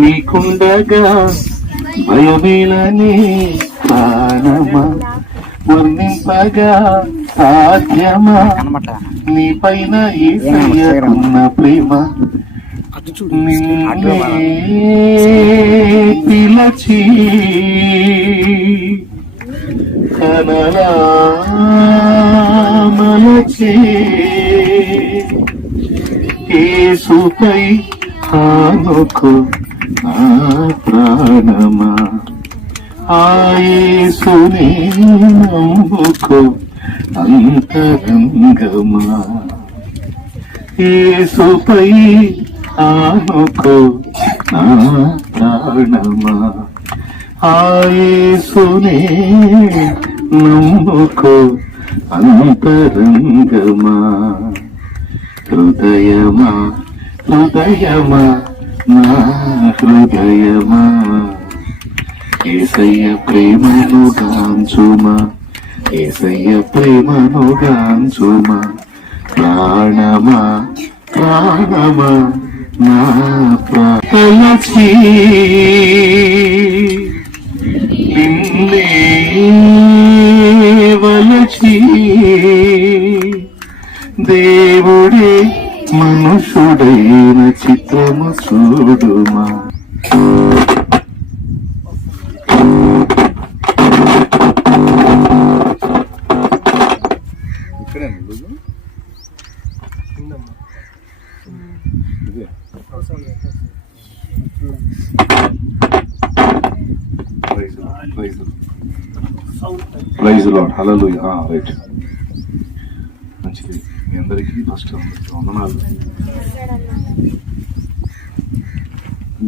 నీకుండగా భయమేలని ప్రాణమా వర్ణింపగా సాధ్యమా నీ పైన యేసయ్యకున్న ప్రేమ నిన్నే పిలచి కనలా మలచి యేసుపై ఆనుకో నా ప్రాణమా ఆ యేసునే నమ్ముకో అంతరంగమా యేసుపై ఆనుకో నా ప్రాణమా ఆ యేసునే నమ్ముకో అంతరంగమా హృదయమా హృదయమా నా హృదయమా యేసయ్య ప్రేమను గాంచుమా యేసయ్య ప్రేమను గాంచుమా ప్రాణమా ప్రాణమా నా ప్రాణచి నిన్నే వలచి దేవుడే మనుషుడైన చిత్రము చూడుమా ప్రైజ్ లార్డ్ హల్లెలూయా రైట్ మంచిది మీ అందరికీ ఫస్ట్ వందనాలు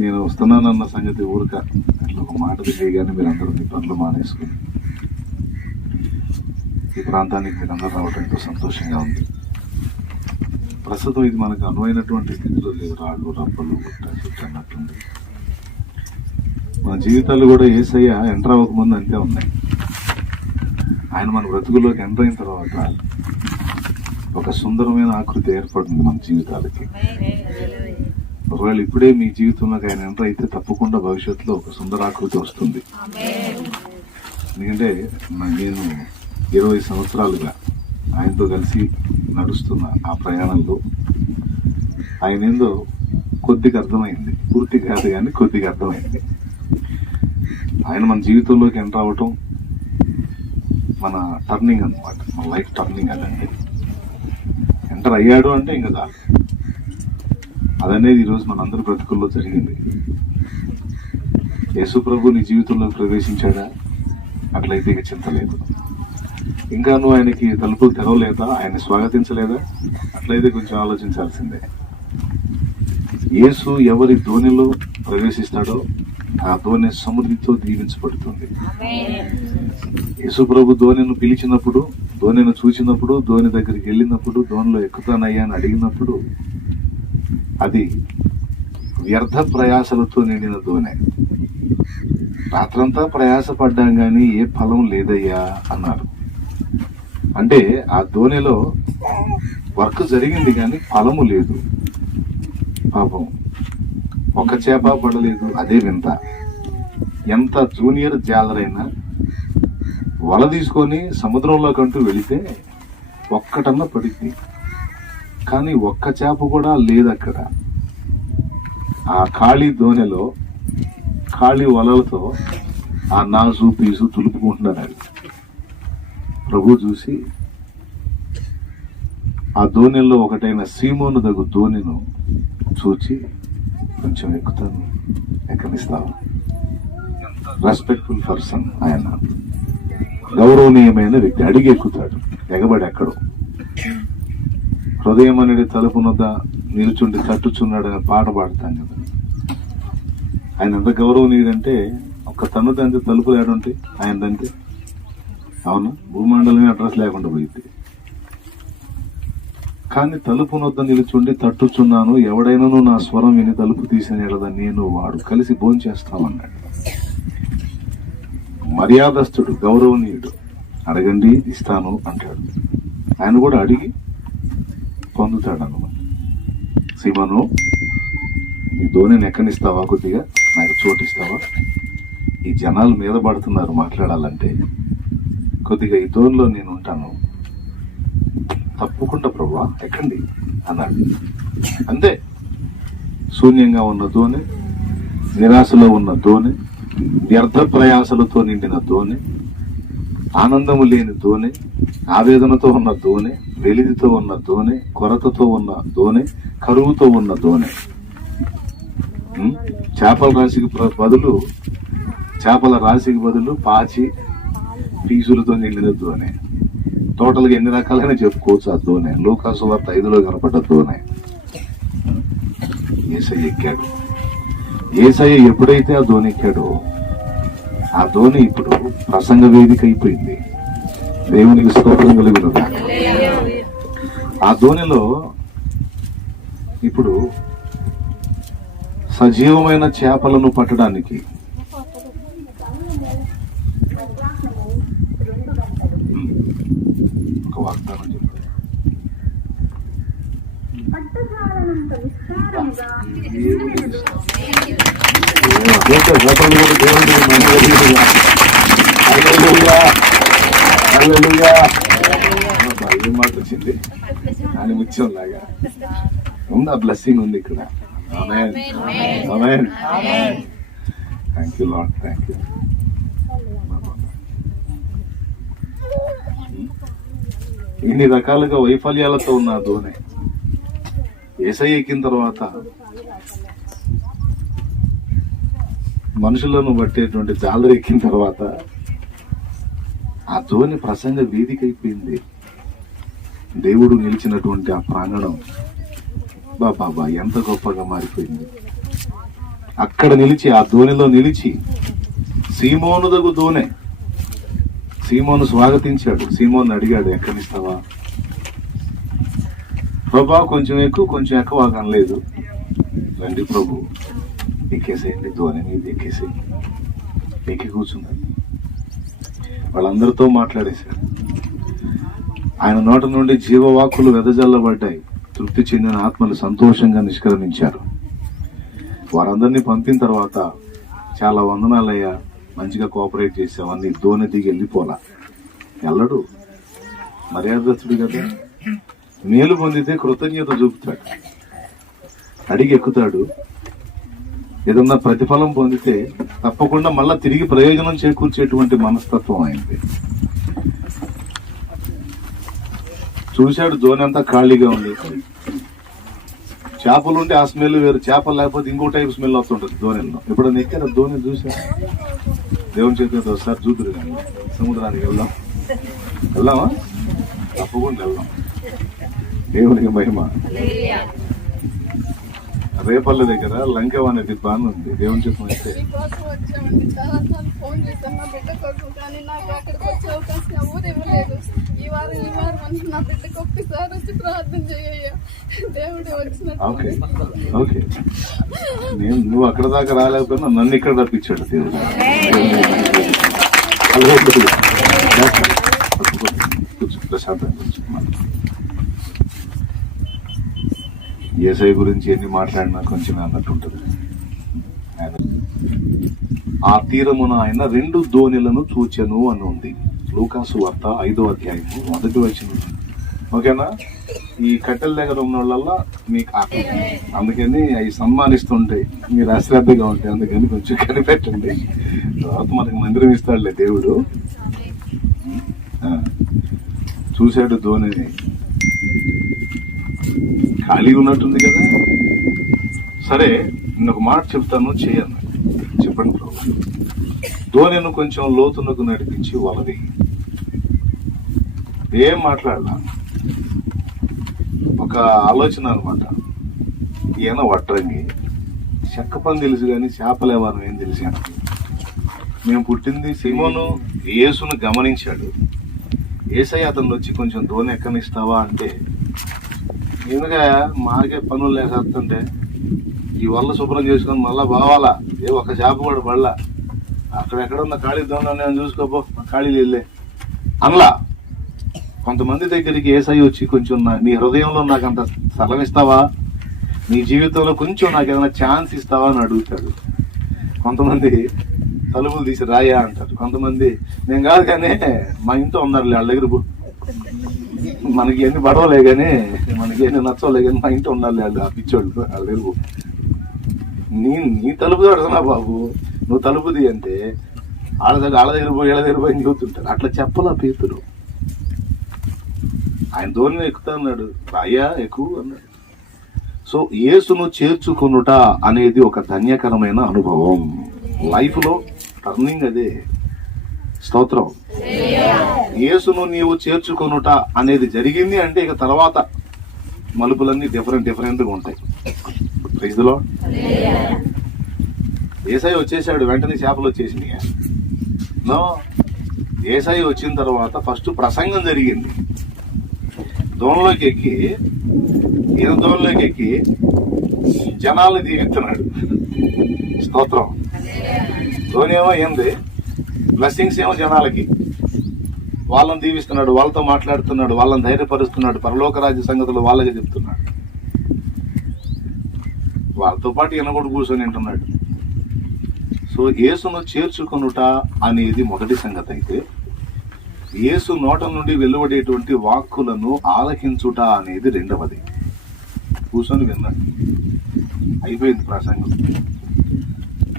నేను వస్తున్నానన్న సంగతి ఊరిక అట్లా ఒక మాట తెలియగానే మీరందరూ మీ పనులు మానేసుకుని ఈ ప్రాంతానికి మీరందరూ రావడం ఎంతో సంతోషంగా ఉంది. ప్రస్తుతం ఇది మనకు అనువైనటువంటి స్థితిలో లేదు. రాళ్ళు రప్పలు గుట్ట చుట్టూ అన్నట్టుంది. మన జీవితాలు కూడా యేసయ్య ఎంటర్ అవ్వకముందు అంతే ఉన్నాయి. ఆయన మన బ్రతుకుల్లోకి ఎంటర్ అయిన తర్వాత ఒక సుందరమైన ఆకృతి ఏర్పడుతుంది మన జీవితాలకి. ఒకవేళ ఇప్పుడే మీ జీవితంలోకి ఆయన ఎంటర్ అయితే తప్పకుండా భవిష్యత్తులో ఒక సుందర ఆకృతి వస్తుంది. ఎందుకంటే నేను 20 సంవత్సరాలుగా ఆయనతో కలిసి నడుస్తున్న ఆ ప్రయాణంలో ఆయన ఏందో కొద్దిగా అర్థమైంది. పూర్తి కాదు కానీ కొద్దిగా అర్థమైంది. ఆయన మన జీవితంలోకి ఎంటర్ అవ్వటం మన టర్నింగ్ అనమాట, మన లైఫ్ టర్నింగ్. అదండి ఎంటర్ అయ్యాడు అంటే ఇంకా చాలు. అదనేది ఈరోజు మనందరి బ్రతుకుల్లో జరిగింది. యేసు ప్రభు నీ జీవితంలోకి ప్రవేశించాడా? అట్లయితే ఇక చింత లేదు. ఇంకా నువ్వు ఆయనకి తలుపులు తెరవలేదా? ఆయన స్వాగతించలేదా? అట్లయితే కొంచెం ఆలోచించాల్సిందే. యేసు ఎవరి ధోనిలో ప్రవేశిస్తాడో ఆ ధోని సమృద్ధితో దీవించబడుతుంది. యేసు ప్రభు ధోనిను పిలిచినప్పుడు, ధోనిను చూసినప్పుడు, ధోని దగ్గరికి వెళ్ళినప్పుడు, ధోనిలో ఎక్కుతానయ్యా అని అడిగినప్పుడు అది వ్యర్థ ప్రయాసలతో నిండిన ధోనే. రాత్రంతా ప్రయాసపడ్డాం గాని ఏ ఫలం లేదయ్యా అన్నారు. అంటే ఆ ధోనిలో వర్క్ జరిగింది కానీ ఫలము లేదు. పాపం ఒక చేప పడలేదు. అదే వింత. ఎంత జూనియర్ జాలరైనా వల తీసుకొని సముద్రంలోకంటూ వెళితే ఒక్కటన్నా పడింది, కానీ ఒక్క చేప కూడా లేదు అక్కడ. ఆ ఖాళీ ధోనిలో ఖాళీ వలలతో ఆ నాసు పీసు తులుపుకుంటున్నారు. ప్రభు చూసి ఆ ధోనిలో ఒకటైన సీమోను దగ్గు ధోనిను చూచి కొంచెం ఎక్కుతాను, ఎక్కనిస్తాను. రెస్పెక్ట్ఫుల్ పర్సన్ ఆయన, గౌరవనీయమైన వ్యక్తి. అడిగి ఎక్కుతాడు, ఎగబడి ఎక్కడో. హృదయం అనేది తలుపునొద్ద నిలుచుండి తట్టుచున్నాడని పాట పాడతాం కదా. ఆయన ఎంత గౌరవనీయుడంటే ఒక్క తన్నుదంతే తలుపులు ఏడుంటాయి ఆయన దంతే. అవును, భూమండలమే అడ్రస్ లేకుండా పోయింది. కానీ తలుపునొద్ద నిలుచుండి తట్టుచున్నాను, ఎవడైనాను నా స్వరం విని తలుపు తీసిన ఎడదా నేను వాడు కలిసి భోంచేస్తామన్నాడు. మర్యాదస్తుడు, గౌరవనీయుడు. అడగండి ఇస్తాను అంటాడు. ఆయన కూడా అడిగి పొందుతాడు అన్నమాట. సీమను, ఈ ధోనిని ఎక్కనిస్తావా, కొద్దిగా నాకు చోటు ఇస్తావా? ఈ జనాలు మీద పడుతున్నారు మాట్లాడాలంటే, కొద్దిగా ఈ ధోనిలో నేను ఉంటాను, తప్పకుండా ప్రభువా ఎక్కండి అన్నాడు. అంతే. శూన్యంగా ఉన్న ధోని, నిరాశలో ఉన్న ధోని, వ్యర్థ ప్రయాసలతో నిండిన ధోని, ఆనందము లేని ధోని, ఆవేదనతో ఉన్న ధోని, వెలిదితో ఉన్న ధోని, కొరతతో ఉన్న ధోని, కరువుతో ఉన్న ధోని. చేపల రాశికి బదులు పాచి పీసులతో నిండిన ధోని. టోటల్ గా ఎన్ని రకాలైనా చెప్పుకోవచ్చు ఆ ధోని. లూకాసు వార్త 5లో కనపడ్డ ధోని. యేసయ్య ఎక్కాడు. యేసయ్య ఎప్పుడైతే ఆ ధోని ఎక్కాడో, ఆ ధోని ఇప్పుడు ప్రసంగ వేదిక అయిపోయింది. దేవునికి స్తోత్రం కలుగును. ఆ ధోనిలో ఇప్పుడు సజీవమైన చేపలను పట్టడానికి ఒక వాగ్దానం చెప్పారు. ఏం మాట వచ్చింది అని ముత్యం లాగా ఉంది. ఆ బ్లెస్సింగ్ ఉంది ఇక్కడ. Amen, amen. Thank you Lord, thank you. ఇన్ని రకాలుగా వైఫల్యాలతో ఉన్న ధోని యేసయ్య ఎక్కిన తర్వాత మనుషులను బట్టేటువంటి జాలరు ఎక్కిన తర్వాత ఆ ధోని ప్రసంగ వేదిక అయిపోయింది. దేవుడు నిలిచినటువంటి ఆ ప్రాంగణం బాబా ఎంత గొప్పగా మారిపోయింది. అక్కడ నిలిచి, ఆ ధోనిలో నిలిచి, సీమోనుదగు ధోనే, సీమోను స్వాగతించాడు. సీమోను అడిగాడు, ఎక్కడిస్తావా ప్రభా? కొంచెం ఎక్కువ, కొంచెం ఎక్కువ అనలేదు. రండి ప్రభు, ఎక్కేసేయండి ధోని, మీద ఎక్కేసేయి. ఎక్కి కూర్చున్నాడు. వాళ్ళందరితో మాట్లాడేశాడు. ఆయన నోట నుండి జీవవాక్కులు వెదజల్లబడ్డాయి. తృప్తి చెందిన ఆత్మలు సంతోషంగా నిష్క్రమించారు. వారందరినీ పంపిన తర్వాత, చాలా వందనాలయ్యా, మంచిగా కోఆపరేట్ చేసావని ధోని దిగి వెళ్ళిపోలా. వెళ్ళడు, మర్యాదస్తుడు కదా. మేలు పొందితే కృతజ్ఞత చూపుతాడు, అడిగి ఎక్కుతాడు. ఏదన్నా ప్రతిఫలం పొందితే తప్పకుండా మళ్ళా తిరిగి ప్రయోజనం చేకూర్చేటువంటి మనస్తత్వం అయింది. చూశాడు, ధోని అంతా ఖాళీగా ఉంది. చేపలుంటే ఆ స్మెల్ వేరు, చేపలు లేకపోతే ఇంకో టైప్ స్మెల్ వస్తుంటది ధోనిలో. ఎప్పుడన్నా ఎక్కారా ధోని? చూసా. దేవుని చేతితో ఒకసారి చూద్దరు కానీ సముద్రానికి వెళ్దామా? తప్పకుండా వెళ్దాం. దేవునికి మహిమ. రేపల్ల దగ్గర లంకెవ అనేది బాగా ఉంది. దేవుని చెప్పి అయితే ఓకే ఓకే. నువ్వు అక్కడ దాకా రాలేకపోయినా నన్ను ఇక్కడ రప్పించాడు దేవుడు. ప్రశాంతంగా యేసయ్య గురించి ఎన్ని మాట్లాడినా కొంచెం అన్నట్టుంటది. ఆ తీరమున ఆయన 2 ధోనిలను చూచెను అని ఉంది. లూకాసు వార్త 5వ అధ్యాయము 1వ వచనం. ఓకేనా? ఈ కట్టెల దగ్గర ఉన్న వాళ్ళ మీకు అందుకని అవి సన్మానిస్తుంటాయి. మీరు అశ్రద్ధగా ఉంటాయి, అందుకని కొంచెం కనిపెట్టండి. తర్వాత మనకి మందిరం ఇస్తాడులే దేవుడు. చూశాడు ధోనిని, ఖాళీ ఉన్నట్టుంది కదా. సరే, నేను మాట చెప్తాను, చేయను. చెప్పండి ప్రభు. ధోనిను కొంచెం లోతునకు నడిపించి వలది. ఏం మాట్లాడలా, ఒక ఆలోచన అనమాట. ఈయన వడ్రంగి, చెక్క పని తెలుసు కానీ చేపలేవారం ఏం తెలిసాను. మేము పుట్టింది సీమోను యేసును గమనించాడు. యేసయ్య అతను వచ్చి కొంచెం ధోని ఎక్కనిస్తావా అంటే, ఎందుగా మాకే పనులు లేకపోతుంటే ఈ వల్ల శుభ్రం చేసుకొని మళ్ళా బావాలా, ఒక చేప కూడా పడలా, అక్కడెక్కడ ఉన్న ఖాళీ దోణ నేను చూసుకోపో, ఖాళీలు వెళ్ళే అనలా. కొంతమంది దగ్గరికి యేసయ్య వచ్చి కొంచెం నీ హృదయంలో నాకు అంత స్థలం ఇస్తావా, నీ జీవితంలో కొంచెం నాకు ఏదైనా ఛాన్స్ ఇస్తావా అని అడుగుతాడు. కొంతమంది తలుపులు తీసి రాయా అంటారు. కొంతమంది నేను కాదు కానీ మా ఇంట్లో ఉన్నారులే వాళ్ళ దగ్గర, మనకి ఎన్ని పడవలే కానీ మనకి ఎన్ని నచ్చవలే కానీ మా ఇంట్లో ఉన్నారులే వాళ్ళు, ఆ పిచ్చోళ్ళు వాళ్ళ దగ్గర. నీ తలుపు తడుతున్నా బాబు, నువ్వు తలుపు తీ అంటే వాళ్ళ దగ్గర పోయి వీళ్ళ దగ్గర పోయి అని చెబుతుంటారు. అట్లా చెప్పలా పేతురు. ఆయన ధోరణి ఎక్కుతా అన్నాడు, రాయా ఎక్కువ అన్నాడు. సో యేసును చేర్చుకొనుట అనేది ఒక ధన్యకరమైన అనుభవం. లైఫ్ లో టర్నింగ్ అదే. స్తోత్రం. యేసును నీవు చేర్చుకొనుట అనేది జరిగింది అంటే ఇక తర్వాత మలుపులన్నీ డిఫరెంట్ గా ఉంటాయి. Praise the lord. యేసయ్య వచ్చేసాడు, వెంటనే చేపలు వచ్చేసినాయి. నో, యేసయ్య వచ్చిన తర్వాత ఫస్ట్ ప్రసంగం జరిగింది. దోణలోకి ఎక్కి జనాల్ని దీవిస్తున్నాడు. స్తోత్రం. ధోని ఏమో ఏంది, బ్లెస్సింగ్స్ ఏమో జనాలకి, వాళ్ళని దీవిస్తున్నాడు, వాళ్ళతో మాట్లాడుతున్నాడు, వాళ్ళని ధైర్యపరుస్తున్నాడు, పరలోక రాజ్య సంగతులు వాళ్ళకి చెప్తున్నాడు. వాళ్ళతో పాటు ఈయన కూడా కూర్చొని వింటున్నాడు. సో యేసును చేర్చుకొనుట అనేది మొదటి సంగతి అయితే, యేసు నోట నుండి వెలువడేటువంటి వాక్కులను ఆలకించుట అనేది రెండవది. కూర్చొని విన్నాడు. అయిపోయింది ప్రసంగం.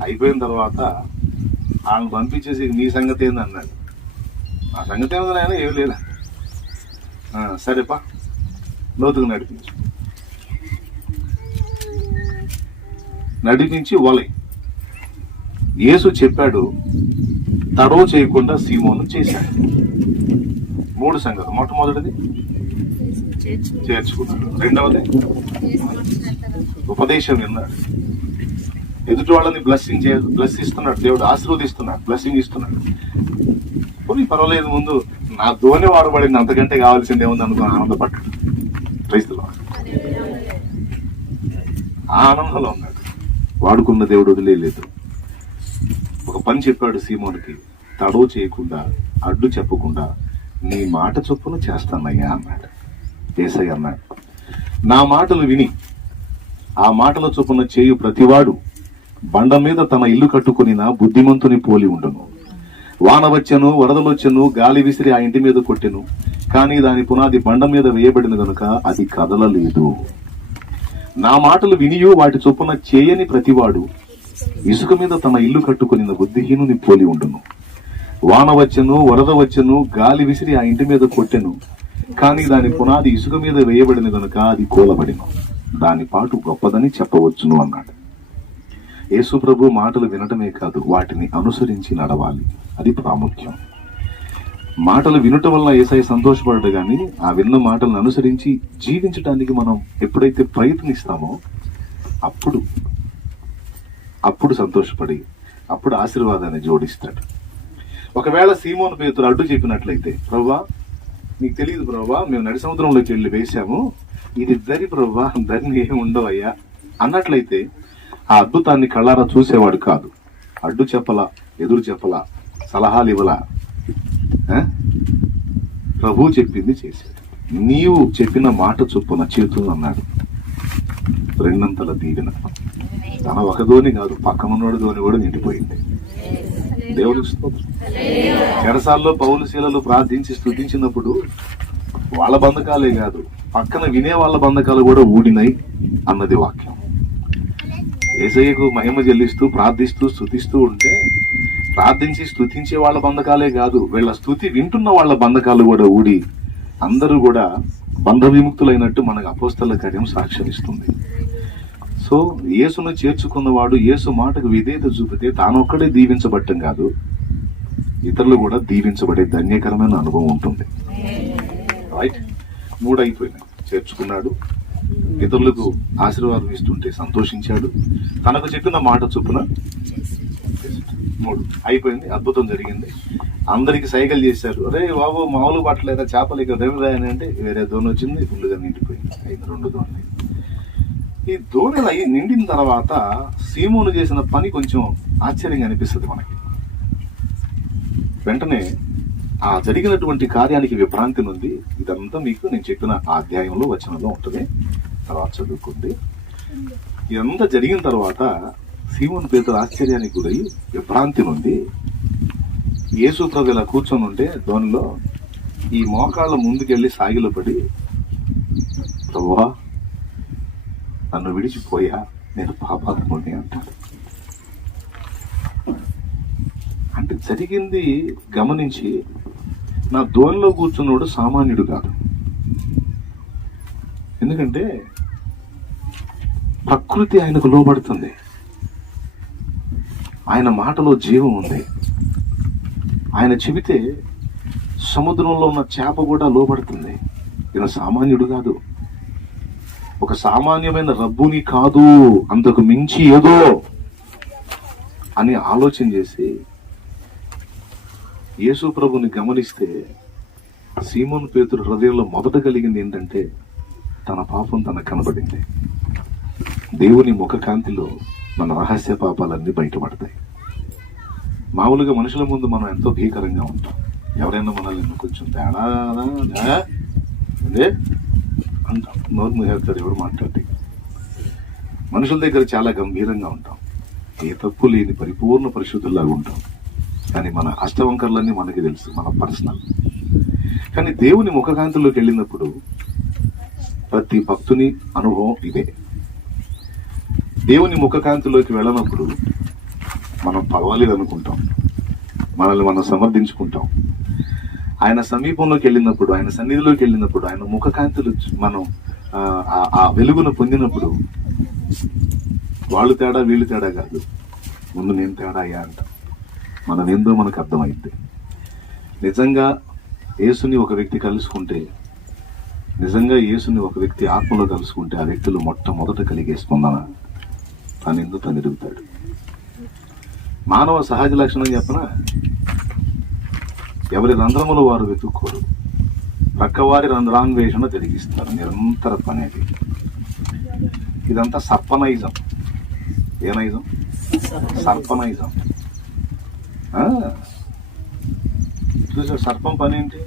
అయిపోయిన తర్వాత వాళ్ళని పంపించేసి నీ సంగతి ఏంది అన్నాడు. ఆ సంగతి ఏమింది ఆయన, ఏమి లేదా, సరేపా లోతుకు నడిపించి వలై. యేసు చెప్పాడు, తడవ చేయకుండా సీమోను చేశాడు. 3 సంగతులు. మొట్టమొదటిది చేర్చుకున్నాడు, రెండవది ఉపదేశం విన్నాడు, ఎదుటి వాళ్ళని బ్లెస్ ఇస్తున్నాడు, దేవుడు ఆశీర్వదిస్తున్నాడు, బ్లెస్సింగ్ ఇస్తున్నాడు. పోనీ పర్వాలేదు, ముందు నా ధోని వాడబడింది, అంతకంటే కావాల్సింది ఏముంది అనుకుని ఆనందపడ్డాడు. Praise the lord. ఆ ఆనందంలో ఉన్నాడు. వాడుకున్న దేవుడు వదిలేదు. ఒక పని చెప్పాడు సీమోనికి, తడవ చేయకుండా, అడ్డు చెప్పకుండా నీ మాట చొప్పున చేస్తానయ్యా అన్నాడు. యేసయ్య అన్నాడు, నా మాటలు విని ఆ మాటల చొప్పున చేయు ప్రతివాడు బండ మీద తన ఇల్లు కట్టుకుని బుద్ధిమంతుని పోలి ఉండను. వాన వచ్చెను, వరదలొచ్చెను, గాలి విసిరి ఆ ఇంటి మీద కొట్టెను, కానీ దాని పునాది బండ మీద వేయబడిన గనుక అది కదలలేదు. నా మాటలు వినియు వాటి చొప్పున చేయని ప్రతివాడు ఇసుక మీద తన ఇల్లు కట్టుకుని బుద్ధిహీనుని పోలి ఉండును. వాన వచ్చెను, వరద వచ్చెను, గాలి విసిరి ఆ ఇంటి మీద కొట్టెను, కానీ దాని పునాది ఇసుక మీద వేయబడిన గనుక అది కూలబడిను. దాని పాటు గొప్పదని చెప్పవచ్చును అన్నాడు. యేసు ప్రభు మాటలు వినటమే కాదు, వాటిని అనుసరించి నడవాలి. అది ప్రాముఖ్యం. మాటలు వినటం వల్ల యేసయ్య సంతోషపడడు, కానీ ఆ విన్న మాటలను అనుసరించి జీవించడానికి మనం ఎప్పుడైతే ప్రయత్నిస్తామో అప్పుడు సంతోషపడి అప్పుడు ఆశీర్వాదాన్ని జోడిస్తాడు. ఒకవేళ సీమోను పేతురు అడ్డు చెప్పినట్లయితే, ప్రభువా నీకు తెలియదు ప్రభువా, మేము నడి సముద్రంలోకి వెళ్ళి వేశాము, ఇది దరి ప్రభువా, దరిని ఏమి ఉండవయ్యా అన్నట్లయితే ఆ అద్భుతాన్ని కళ్ళారా చూసేవాడు కాదు. అడ్డు చెప్పలా, ఎదురు చెప్పలా, సలహాలు ఇవ్వలా, ప్రభు చెప్పింది చేశాడు. నీవు చెప్పిన మాట చొప్పున చేతులు అన్నాడు. 2 దీవెన. తన ఒక ధోని కాదు, పక్కనున్నోడి ధోని కూడా నిండిపోయింది. దేవుడికి స్తోత్రం. చెరసాల్లో పౌలు శీలలు ప్రార్థించి స్తుతించినప్పుడు వాళ్ళ బంధకాలే కాదు, పక్కన వినే వాళ్ళ బంధకాలు కూడా ఊడినాయి అన్నది వాక్యం. యేసయ్యకు మహిమ చెల్లిస్తూ ప్రార్థిస్తూ స్తుతిస్తూ ఉంటే, ప్రార్థించి స్తుతించే వాళ్ళ బంధకాలే కాదు, వీళ్ళ స్తుతి వింటున్న వాళ్ళ బంధకాలు కూడా ఊడి అందరూ కూడా బంధ విముక్తులైనట్టు మనకు అపోస్తల కార్యం సాక్ష్యమిస్తుంది. సో యేసును చేర్చుకున్నవాడు యేసు మాటకు విధేయత చూపితే తానొక్కడే దీవించబట్టం కాదు, ఇతరులు కూడా దీవించబడే ధన్యకరమైన అనుభవం ఉంటుంది. రైట్. 3 అయిపోయినాయి. చేర్చుకున్నాడు, ఇతరులకు ఆశీర్వాదం ఇస్తుంటే సంతోషించాడు, తనకు చెప్పిన మాట చొప్పున 3 అయిపోయింది. అద్భుతం జరిగింది. అందరికి సైకిల్ చేశారు, అరే బాబు మామూలు పట్టలేదా, చేపలు ఇక రేమిరాయని అంటే వేరే దోణి వచ్చింది, ఫుల్గా నిండిపోయింది. 2 దోణి. ఈ దోణిలు అయి నిండిన తర్వాత సీమోను చేసిన పని కొంచెం ఆశ్చర్యంగా అనిపిస్తుంది మనకి. వెంటనే ఆ జరిగినటువంటి కార్యానికి విభ్రాంతి నుండి, ఇదంతా మీకు నేను చెప్పిన ఆ అధ్యాయంలో వచనంలో ఉంటుంది, తర్వాత చదువుకుంది. ఇదంతా జరిగిన తర్వాత సీమోను పేతురు ఆశ్చర్యానికి గురై విభ్రాంతి నుండి యేసు ప్రభు ఇలా కూర్చొని ఉంటే దానిలో ఈ మోకాళ్ళ ముందుకెళ్ళి సాగిలో పడి, ప్రభువా నన్ను విడిచిపోయా, నేను పాపాత్ముడిని అంటాడు. అంటే జరిగింది గమనించి, నా దోనిలో కూర్చున్నోడు సామాన్యుడు కాదు. ఎందుకంటే ప్రకృతి ఆయనకు లోబడుతుంది, ఆయన మాటలో జీవం ఉంది. ఆయన చెబితే సముద్రంలో ఉన్న చేప కూడా లోబడుతుంది. ఈయన సామాన్యుడు కాదు, ఒక సామాన్యమైన రబ్బుని కాదు, అంతకు మించి ఏదో అని ఆలోచన చేసి యేసు ప్రభుని గమనిస్తే సీమోను పేతురు హృదయంలో మొదట కలిగింది ఏంటంటే తన పాపం తనకు కనబడింది. దేవుని ముఖ కాంతిలో మన రహస్య పాపాలన్నీ బయటపడతాయి. మామూలుగా మనుషుల ముందు మనం ఎంతో భీకరంగా ఉంటాం. ఎవరైనా మనల్ని కొంచెం తేడా అదే అంటాం, నోరు మూసేస్తారు ఎవరు మాట్లాడి. మనుషుల దగ్గర చాలా గంభీరంగా ఉంటాం, ఏ తప్పు లేని పరిపూర్ణ పరిశుద్ధుల్లాగా ఉంటాం. కానీ మన అష్టవంకర్లన్నీ మనకి తెలుసు, మన పర్సనల్. కానీ దేవుని ముఖకాంతిలోకి వెళ్ళినప్పుడు ప్రతి భక్తుని అనుభవం ఇదే. దేవుని ముఖకాంతిలోకి వెళ్ళినప్పుడు మనం పర్వాలేదు అనుకుంటాం, మనల్ని మనం సమర్థించుకుంటాం. ఆయన సమీపంలోకి వెళ్ళినప్పుడు, ఆయన సన్నిధిలోకి వెళ్ళినప్పుడు, ఆయన ముఖకాంతులు మనం ఆ వెలుగును పొందినప్పుడు వాళ్ళు తేడా వీళ్ళు తేడా కాదు, ముందు నేను తేడా అయ్యా అంట. మనం ఏందో మనకు అర్థమైంది. నిజంగా యేసుని ఒక వ్యక్తి కలుసుకుంటే, నిజంగా యేసుని ఒక వ్యక్తి ఆత్మలో కలుసుకుంటే ఆ వ్యక్తులు మొట్టమొదట కలిగే స్పందన తనెందు తను ఎదుగుతాడు. మానవ సహజ లక్షణం చెప్పన, ఎవరి రంధ్రములు వారు వెతుక్కోరు, ప్రక్కవారి రంధ్రాన్వేషణ జరిగిస్తారు. నిరంతర పని అది. ఇదంతా సర్పనైజం. ఏ నైజం? సర్పనైజం. చూసా, సర్పం పని ఏంటి?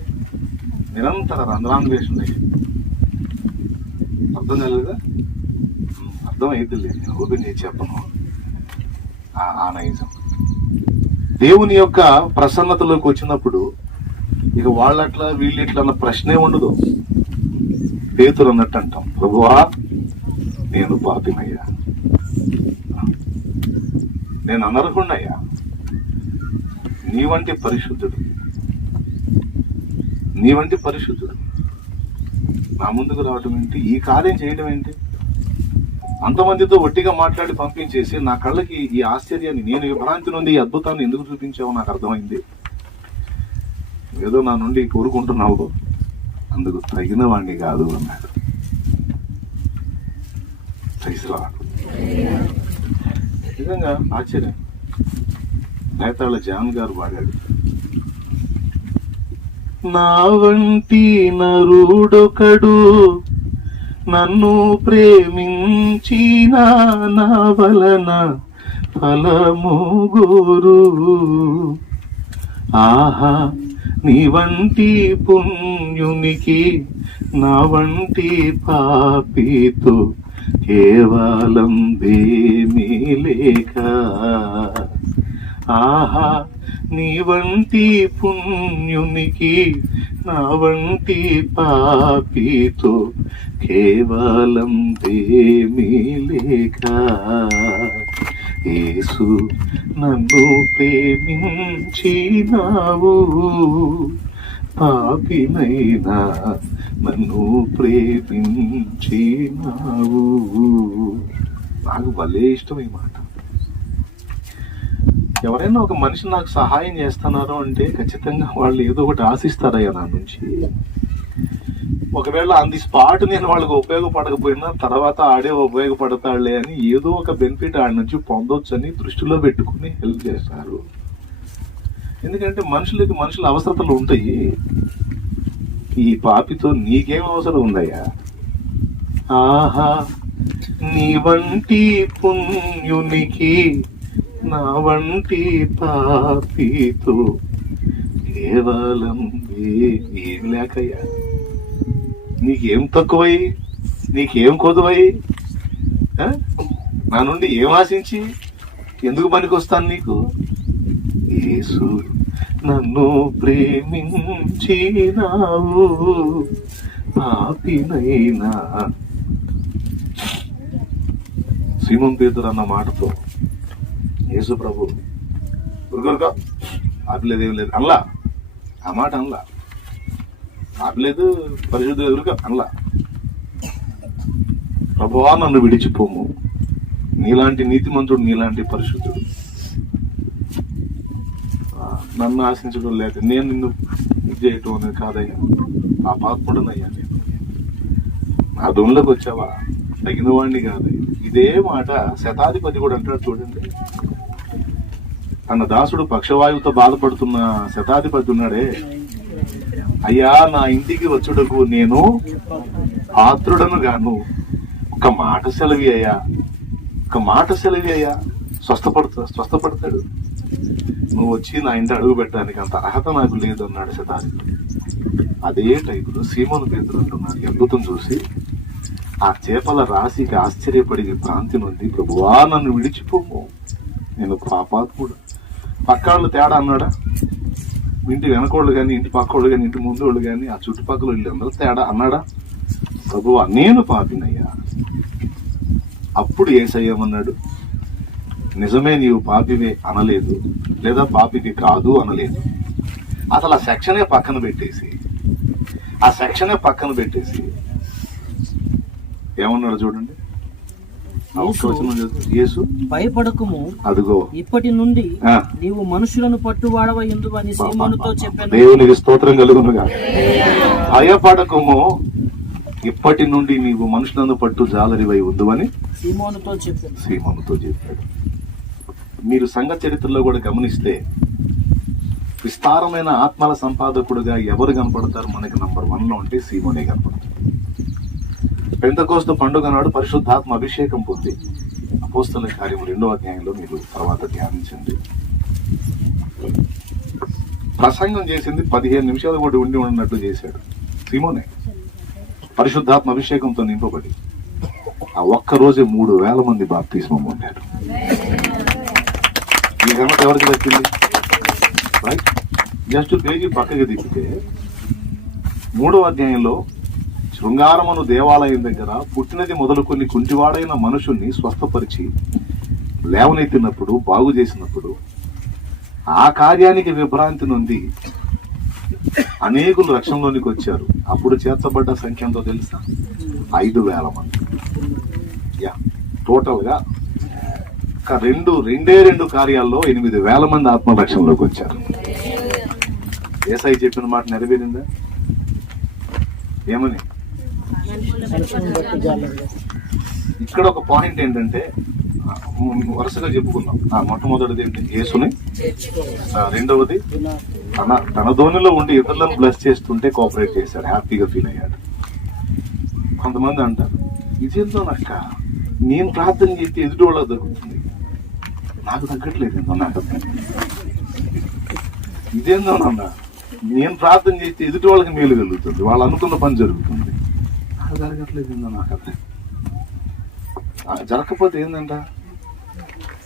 నిరంతర రంధ్రాన్వేషణ. అర్థం కాలేదా? అర్థం అయితే లేదు, నేను ఓపెన్ చేసి చెప్పను. ఆ నైజం దేవుని యొక్క ప్రసన్నతలోకి వచ్చినప్పుడు ఇక వాళ్ళట్లా వీళ్ళెట్లా అన్న ప్రశ్నే ఉండదు. పేతురు అన్నట్టు అంటాం, ప్రభువా నేను పాపినయ్యా, నేను అనర్హుణ్ణయ్యా, నీ వంటి పరిశుద్ధుడు నా ముందుకు రావటం ఏంటి, ఈ కార్యం చేయడం ఏంటి, అంతమందితో ఒట్టిగా మాట్లాడి పంపించేసి నా కళ్ళకి ఈ ఆశ్చర్యాన్ని, నేను విభ్రాంతి నుండి ఈ అద్భుతాన్ని ఎందుకు చూపించావో నాకు అర్థమైంది. ఏదో నా నుండి కోరుకుంటున్నావు, అందుకు తగిన వాణ్ణి కాదు అన్నాడు. నిజంగా ఆశ్చర్యం. నేతాళ జాన్ గారు పాడాడు, నా వంటి నరుడొకడు నన్ను ప్రేమించిన నా వలన ఫలము గోరు. ఆహా నీ వంటి పుణ్యునికి నా వంటి పాపితో కేవలం దేమీ లేక. ఆహా నీ వంటి పుణ్యునికి నా వంటి పాపితో కేవలం దేమీ లేక. యేసు నన్ను ప్రేమించినావు, పాపినైనా నన్ను ప్రేమించినావు. నాకు భలే ఇష్టం ఈ మాట. ఎవరైనా ఒక మనిషి నాకు సహాయం చేస్తున్నారు అంటే ఖచ్చితంగా వాళ్ళు ఏదో ఒకటి ఆశిస్తారయ్యా నా నుంచి. ఒకవేళ ఆన్ ది స్పాట్ నేను వాళ్ళకి ఉపయోగపడకపోయినా తర్వాత ఆడే ఉపయోగపడతాడులే అని ఏదో ఒక బెనిఫిట్ ఆడి నుంచి పొందొచ్చు అని దృష్టిలో పెట్టుకుని హెల్ప్ చేస్తారు. ఎందుకంటే మనుషుల అవసరతలు ఉంటాయి. ఈ పాపితో నీకేం అవసరం ఉందయ్యా? ఆహా నీ వంటి పుణ్యునికి నా వంటి పాపితో కేవలం ఏం లేకయ్యా. నీకేం తక్కువై, నీకేం కొదువై, నా నుండి ఏం ఆశించి ఎందుకు పనికొస్తాను నీకు? యేసు నన్ను ప్రేమించినావు పాపినైనా. సీమోను పేతురు అన్న మాటతో యేసు ప్రభు ఉరుకొరుకో ఆపిలేదు, ఏం లేదు అనలా. ఆ మాట అనలా. ఆపిలేదు, పరిశుద్ధులు ఎదురుగా అనలా. ప్రభువా నన్ను విడిచిపోము, నీలాంటి నీతిమంతుడు, నీలాంటి పరిశుద్ధుడు నన్ను ఆశించడం లేక నేను నిన్ను ఇది చేయటం అనేది కాదయ్యా, ఆ పాత్ముడనయ్యా, నేను నా దొంగలోకి వచ్చావా, తగిన వాడిని కాదయ్యా. ఇదే మాట శతాధిపతి కూడా అంటాడు చూడండి. తన దాసుడు పక్షవాయువుతో బాధపడుతున్న శతాధిపతి ఉన్నాడే, అయ్యా నా ఇంటికి వచ్చుటకు నేను పాత్రుడను గాను, ఒక మాట సెలవి అయ్యా, ఒక మాట సెలవి అయ్యా, స్వస్థపడతాడు. నువ్వు వచ్చి నా ఇంటి అడుగు పెట్టడానికి అంత అర్హత నాకు లేదు అన్నాడు శతాధిపతి. అదే టైపులో సీమోను పేతురు అంటున్నాడు, అద్భుతం చూసి ఆ చేపల రాశికి ఆశ్చర్యపడి భ్రాంతి నుండి, ప్రభువా నన్ను విడిచిపోము, నేను పాపాత్ముడు. పక్కాళ్ళు తేడా అన్నాడా? ఇంటి వెనకోళ్ళు కానీ, ఇంటి పక్కోళ్ళు కానీ, ఇంటి ముందు వాళ్ళు కానీ, ఆ చుట్టుపక్కల వీళ్ళు అందరూ తేడా అన్నాడా? ప్రభువా నేను పాపినయ్యా. అప్పుడు యేసయ్యమన్నాడు, నిజమే నీవు పాపివే అనలేదు, లేదా పాపివి కాదు అనలేదు. అసలు ఆ సెక్షనే పక్కన పెట్టేసి ఏమన్నాడు చూడండి. యేసు భయపడకుము, అదిగో ఇప్పటి నుండి నీవు మనుషులను పట్టువాడవై ఉందువని సీమోనుతో చెప్పాను. దేవునికి స్తోత్రం కలుగునుగా. భయపడకుము, ఇప్పటి నుండి నీవు మనుషులను పట్టు జాలరివై ఉందువని సీమోనుతో చెప్పాడు. మీరు సంఘ చరిత్రలో కూడా గమనిస్తే విస్తారమైన ఆత్మల సంపాదకుడుగా ఎవరు కనపడతారు మనకి? నంబర్ 1 అంటే సీమోనే కనపడతారు. పెంతెకోస్తు పండుగ నాడు పరిశుద్ధాత్మ అభిషేకం పొంది అపోస్తలుల కార్యము 2వ అధ్యాయంలో మీరు తర్వాత ధ్యానించండి. ప్రసంగం చేసింది 15 నిమిషాలు కూడా ఉన్నట్టు చేశాడు సీమోనే. పరిశుద్ధాత్మ అభిషేకంతో నింపబడి ఆ ఒక్క రోజే 3,000 మంది బాప్తిస్మం పొందారు. ఈ ఘనత ఎవరికి దక్కింది? రైట్. జస్ట్ పేజీ పక్కకి తిప్పితే 3వ అధ్యాయంలో శృంగారమును దేవాలయం దగ్గర పుట్టినది మొదలుకొని కుంటివాడైన మనుషుల్ని స్వస్థపరిచి లేవనెత్తినప్పుడు, బాగు చేసినప్పుడు ఆ కార్యానికి విభ్రాంతి నొంది అనేకులు రక్షణలోనికి వచ్చారు. అప్పుడు చేర్చబడ్డ సంఖ్య ఎంతో తెలుసా? 5,000 మంది. టోటల్ గా రెండే కార్యాల్లో 8,000 మంది ఆత్మ రక్షణలోకి వచ్చారు. యేసయ్య చెప్పిన మాట నెరవేరిందా? ఏమని? ఇక్కడ ఒక పాయింట్ ఏంటంటే వరుసగా చెప్పుకున్నాం. మొట్టమొదటిది ఏంటి? యేసుని. రెండవది తన ధోనిలో ఉండి ఇతరులను బ్లెస్ చేస్తుంటే కోఆపరేట్ చేశాడు, హ్యాపీగా ఫీల్ అయ్యాడు. కొంతమంది అంటారు, ఇదేందో నక్క, నేను ప్రార్థన చేస్తే ఎదుటి వాళ్ళకి దొరుకుతుంది, నాకు తగ్గట్లేదు ఏందో నాకు. ఇదేందో నాన్న, నేను ప్రార్థన చేస్తే ఎదుటి వాళ్ళకి మేలు కలుగుతుంది, వాళ్ళు అనుకున్న పని జరుగుతుంది, నాకు జరగట్లేదు ఏందో నాకు. అర్థం జరగకపోతే ఏందంట?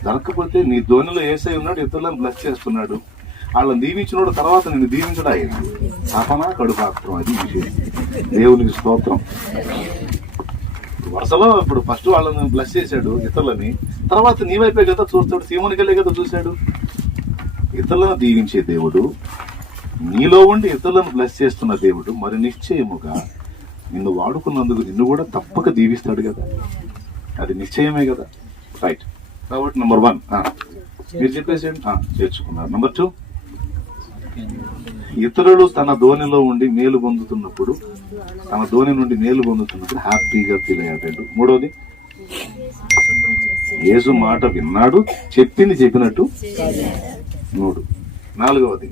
జరగకపోతే నీ ధోనిలో యేసయ్య ఉన్నాడు, ఇతరులను బ్లెస్ చేస్తున్నాడు, వాళ్ళని దీవించినోడు తర్వాత నిన్ను దీవించడం అయింది. తపన కడుపాత్రం, అది విషయం. దేవునికి స్తోత్రం. వరుసలో ఇప్పుడు ఫస్ట్ వాళ్ళని బ్లెస్ చేశాడు ఇతరులని, తర్వాత నీ వైపే కదా చూస్తాడు. సీమోనికెళ్ళే కదా చూశాడు. ఇతరులను దీవించే దేవుడు, నీలో ఉండి ఇతరులను బ్లెస్ చేస్తున్న దేవుడు మరి నిశ్చయముగా నిన్ను వాడుకున్నందుకు నిన్ను కూడా తప్పక దీవిస్తాడు కదా. అది నిశ్చయమే కదా. రైట్. కాబట్టి నంబర్ 1 మీరు చెప్పేసేయండి, చేర్చుకున్నారు. నంబర్ 2, ఇతరులు తన ధోనిలో ఉండి మేలు పొందుతున్నప్పుడు, తన ధోని నుండి మేలు పొందుతున్నప్పుడు హ్యాపీగా ఫీల్ అయ్యాడు. 3వది, యేసు మాట విన్నాడు, చెప్పింది చెప్పినట్టు 3. 4వది,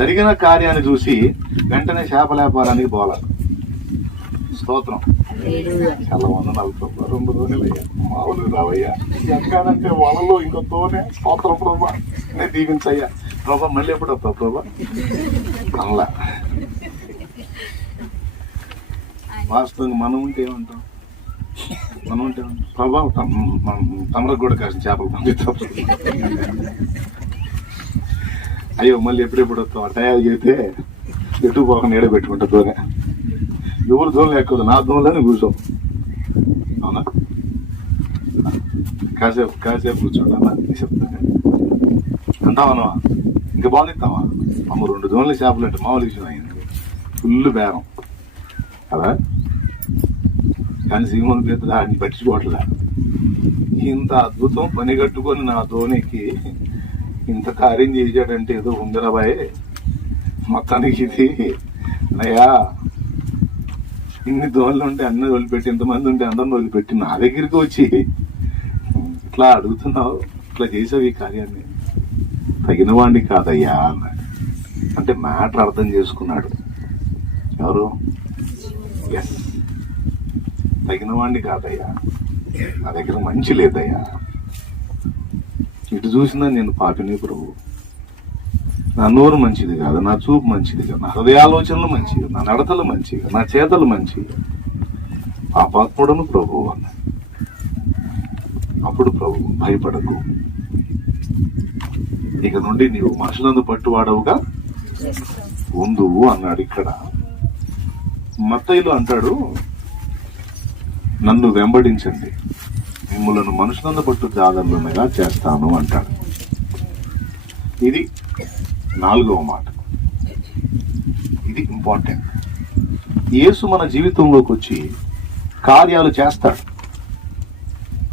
జరిగిన కార్యాన్ని చూసి వెంటనే చేపల వ్యాపారానికి పోవాలి. స్తోత్రం. చాలా వందనాలు ప్రభా. 2 ధోనిలయ్యా, మామూలు రావయ్యా, ఎక్కానంటే వలలో ఇంకో ధోనే. స్తోత్రం ప్రభా, నేను దీవించయ్యా ప్రభా. మళ్ళీ ఎప్పుడు వస్తావు ప్రభా? అలా వాస్తవంగా మనం ఉంటే ఏమంటాం? మనం అంటే ప్రభావ తమరకు కూడా కాసిన చేపలు పంపిస్తాం. అయ్యో మళ్ళీ ఎప్పుడెప్పుడు వస్తాం తయారు చేస్తే ఎటు పోకుండా ఏడ పెట్టుకుంటా దోనే. ఎవరు దోలు ఎక్కువ నా దోమలోనే కూర్చోం. అవునా? కాసేపు కూర్చోండి అన్న చెప్తాను అంటావా? ఇంకా బాగునిస్తావా? అమ్మ 2 దోన్ల చేపలు అంటే మామూలు విషయం అయింది. ఫుల్ బేరం కదా. కానీ సీమోను పేతురు ఆయన పట్టించుకోవట్లే. ఇంత అద్భుతం పని కట్టుకొని నా ధోనికి ఇంత కార్యం చేశాడంటే ఏదో ఉందిరాబాయ్ మొత్తానికి. ఇది అయ్యా ఇన్ని ధోన్లు ఉంటే అన్నీ వదిలిపెట్టి, ఇంతమంది ఉంటే అందరిని వదిలిపెట్టి నా దగ్గరికి వచ్చి ఇట్లా అడుగుతున్నావు, ఇట్లా చేసావు ఈ కార్యాన్ని, తగిన వాడిని కాదయ్యా అన్నాడు. అంటే మ్యాటర్ అర్థం చేసుకున్నాడు. ఎవరు? ఎస్, తగిన వాడిని కాదయ్యా, నా దగ్గర మంచి లేదయ్యా. ఇటు చూసినా నేను పాపిని ప్రభు. నా నోరు మంచిది కాదు, నా చూపు మంచిది కాదు, నా హృదయాలోచనలు మంచిగా, నా నడతలు మంచిగా, నా చేతలు మంచిగా, పాపాత్ముడను ప్రభు అన్నాడు. అప్పుడు ప్రభు భయపడకు, ఇక నుండి నీవు మనుషులందు పట్టువాడవుగా ఉందువు అన్నాడు. ఇక్కడ మత్తయిలో అంటాడు, నన్ను వెంబడించండి, మిమ్మలను మనుషులందు పట్టు జాదర్లుగా చేస్తాను అంటాడు. ఇది 4వ మాట. ఇది ఇంపార్టెంట్. యేసు మన జీవితంలోకి వచ్చి కార్యాలు చేస్తాడు.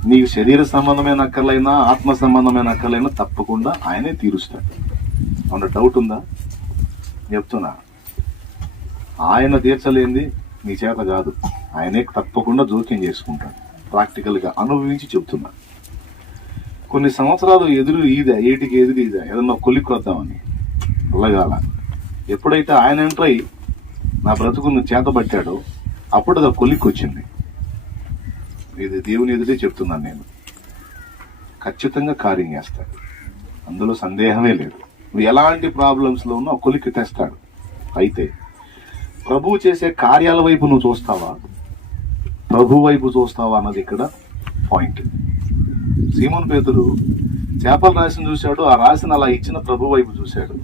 నీకు శరీర సంబంధమైన అక్కర్లైనా ఆత్మ సంబంధమైన అక్కర్లైనా తప్పకుండా ఆయనే తీరుస్తాడు. అన్న డౌట్ ఉందా? చెప్తున్నా, ఆయన తీర్చలేంది నీ చేత కాదు, ఆయనే తప్పకుండా జోక్యం చేసుకుంటాడు. ప్రాక్టికల్ గా అనుభవించి చెప్తున్నా. కొన్ని సంవత్సరాలు ఎదురు ఈదా, ఏటికి ఎదురు ఈదా, ఏదన్నా కొలిక్కి వద్దామని అల్లగాల. ఎప్పుడైతే ఆయన ఎంటర్ అయ్యి నా బ్రతుకును చేతబట్టాడో అప్పుడు అది కొలిక్కి వచ్చింది. ఇది దేవుని ఎదుటే చెప్తున్నాను నేను. ఖచ్చితంగా కార్యం చేస్తాడు, అందులో సందేహమే లేదు. నువ్వు ఎలాంటి ప్రాబ్లమ్స్ లో ఉన్నా కొలిక్కి తెస్తాడు. అయితే ప్రభువు చేసే కార్యాల వైపు నువ్వు చూస్తావా, ప్రభు వైపు చూస్తావా అన్నది ఇక్కడ పాయింట్. సీమోను పేతురు చేపల రాశిని చూశాడు, ఆ రాశిని అలా ఇచ్చిన ప్రభు వైపు చూశాడు.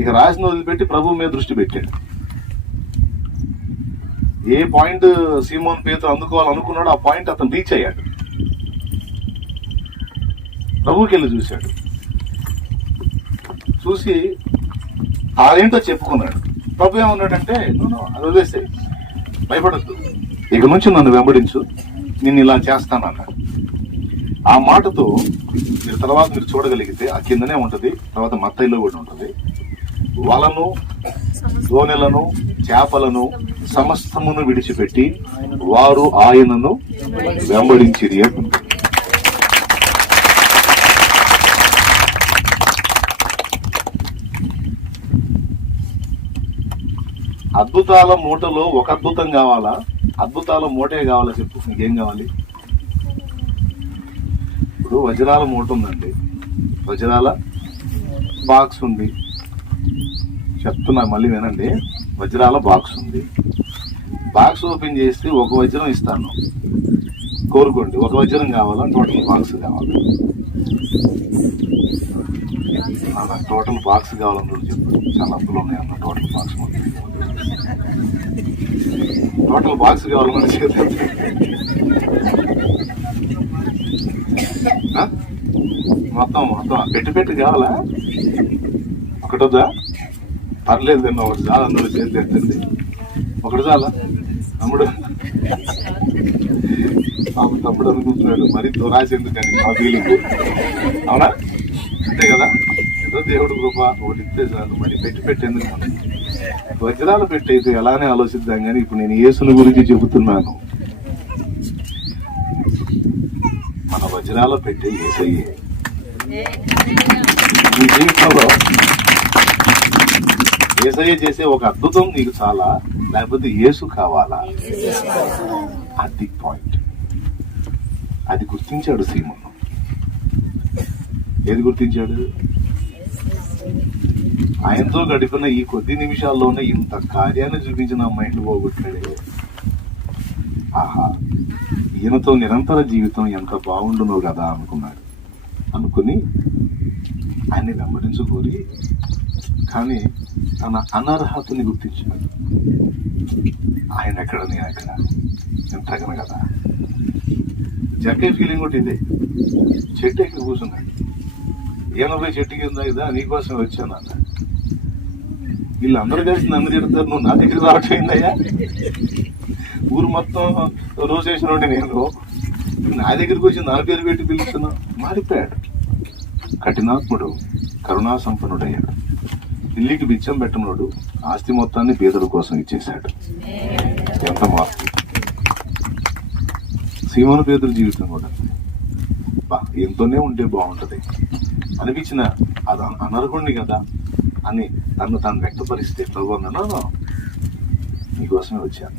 ఇక రాశిని వదిలిపెట్టి ప్రభు మీద దృష్టి పెట్టాడు. ఏ పాయింట్ సీమోను పేతురు అందుకోవాలనుకున్నాడో ఆ పాయింట్ అతను రీచ్ అయ్యాడు. ప్రభుకి వెళ్ళి చూశాడు, చూసి అదేంటో చెప్పుకున్నాడు. ప్రభు ఏమన్నాడంటే, అది వదిలేస్తే భయపడద్దు, ఇక నుంచి నన్ను వెంబడించు, నిన్ను ఇలా చేస్తానన్నాడు. ఆ మాటతో మీరు తర్వాత మీరు చూడగలిగితే ఆ కిందనే ఉంటది, తర్వాత మత్తయిలో కూడా ఉంటది. వలను, దోణెలను, చేపలను సమస్తమును విడిచిపెట్టి వారు ఆయనను వెంబడించిరి అంటుంది. అద్భుతాల మూటలో ఒక అద్భుతం కావాలా, అద్భుతాల మూటే కావాలా చెప్పు? నీకేం కావాలి? ఇప్పుడు వజ్రాల మూట ఉందండి, వజ్రాల బాక్స్ ఉంది. చెప్తున్నా మళ్ళీ వినండి, వజ్రాల బాక్స్ ఉంది. బాక్స్ ఓపెన్ చేసి ఒక వజ్రం ఇస్తాను, కోరుకోండి. ఒక వజ్రం కావాలా, టోటల్ బాక్స్ కావాలా? టోటల్ బాక్స్ కావాలని చెప్పు. చాలా అప్పులు ఉన్నాయన్న టోటల్ బాక్స్, టోటల్ బాక్స్ కావాలని చేద్దాం. మొత్తం పెట్టి కావాలా? ఒకటొద్దా? పర్లేదు అన్న, ఒకటి చాలా అందులో చేతి ఎత్తండి, ఒకటి చాలా. తమ్ముడు తమ్ముడు అనుకుంటున్నాడు, మరి రాసి ఎందుకని ఆ ఫీలింగ్. అవునా? అంతే కదా, ఏదో దేవుడు కృప ఒకటి ఇస్తే చాలు. మరి పెట్టి ఎందుకు? మనం వజ్రాలు పెట్టయితే ఎలానే ఆలోచిద్దాం, కానీ ఇప్పుడు నేను యేసుని గురించి చెబుతున్నాను. మన వజ్రాలు పెట్టే యేసయ్యే. నీ జీవితంలో యేసయ్య చేసే ఒక అద్భుతం నీకు చాలా, లేకపోతే యేసు కావాలా? అది పాయింట్. అది గుర్తించాడు సీమోను. ఏది గుర్తించాడు? ఆయనతో గడిపిన ఈ కొద్ది నిమిషాల్లోనే ఇంత కార్యాన్ని చూపించిన మైండ్ పోగొట్టాడే. ఆహా, ఈయనతో నిరంతర జీవితం ఎంత బాగుండునో కదా అనుకుని ఆయన్ని వెంబడించుకోరి, కానీ తన అనర్హతని గుర్తించాడు. ఆయన ఎక్కడ, నేను ఎక్కడ, నేను తగను కదా. జక్కే ఫీలింగ్ కూడా ఇదే. చెట్టు ఎక్కడ కూర్చున్నాడు, ఏమో చెట్టు కింద ఇదా నీకోసం వచ్చాను అన్నాడు. వీళ్ళందరూ కలిసి నన్ను తిడతారు, నువ్వు నా దగ్గర రావట్లేదయ్యా, ఊరు మొత్తం రోజేసిన నేను నా దగ్గరికి వచ్చి నా పేరు పెట్టి పిలుస్తున్నా. మారిపోయాడు, కఠినాత్ముడు, కరుణా సంపన్నుడయ్యాడు. ఇల్లికి బిచ్చం పెట్టనుడు ఆస్తి మొత్తాన్ని పేదల కోసం ఇచ్చేశాడు. ఎంత మార్పు! సీమోను పేదల జీవితం కూడా ఎంతోనే ఉంటే బాగుంటది అనిపించిన, అది అనర్హుణ్ణి కదా అని తను తాను వ్యక్తపరిస్తే ప్రభు అన్నాను, మీకోసమే వచ్చాను.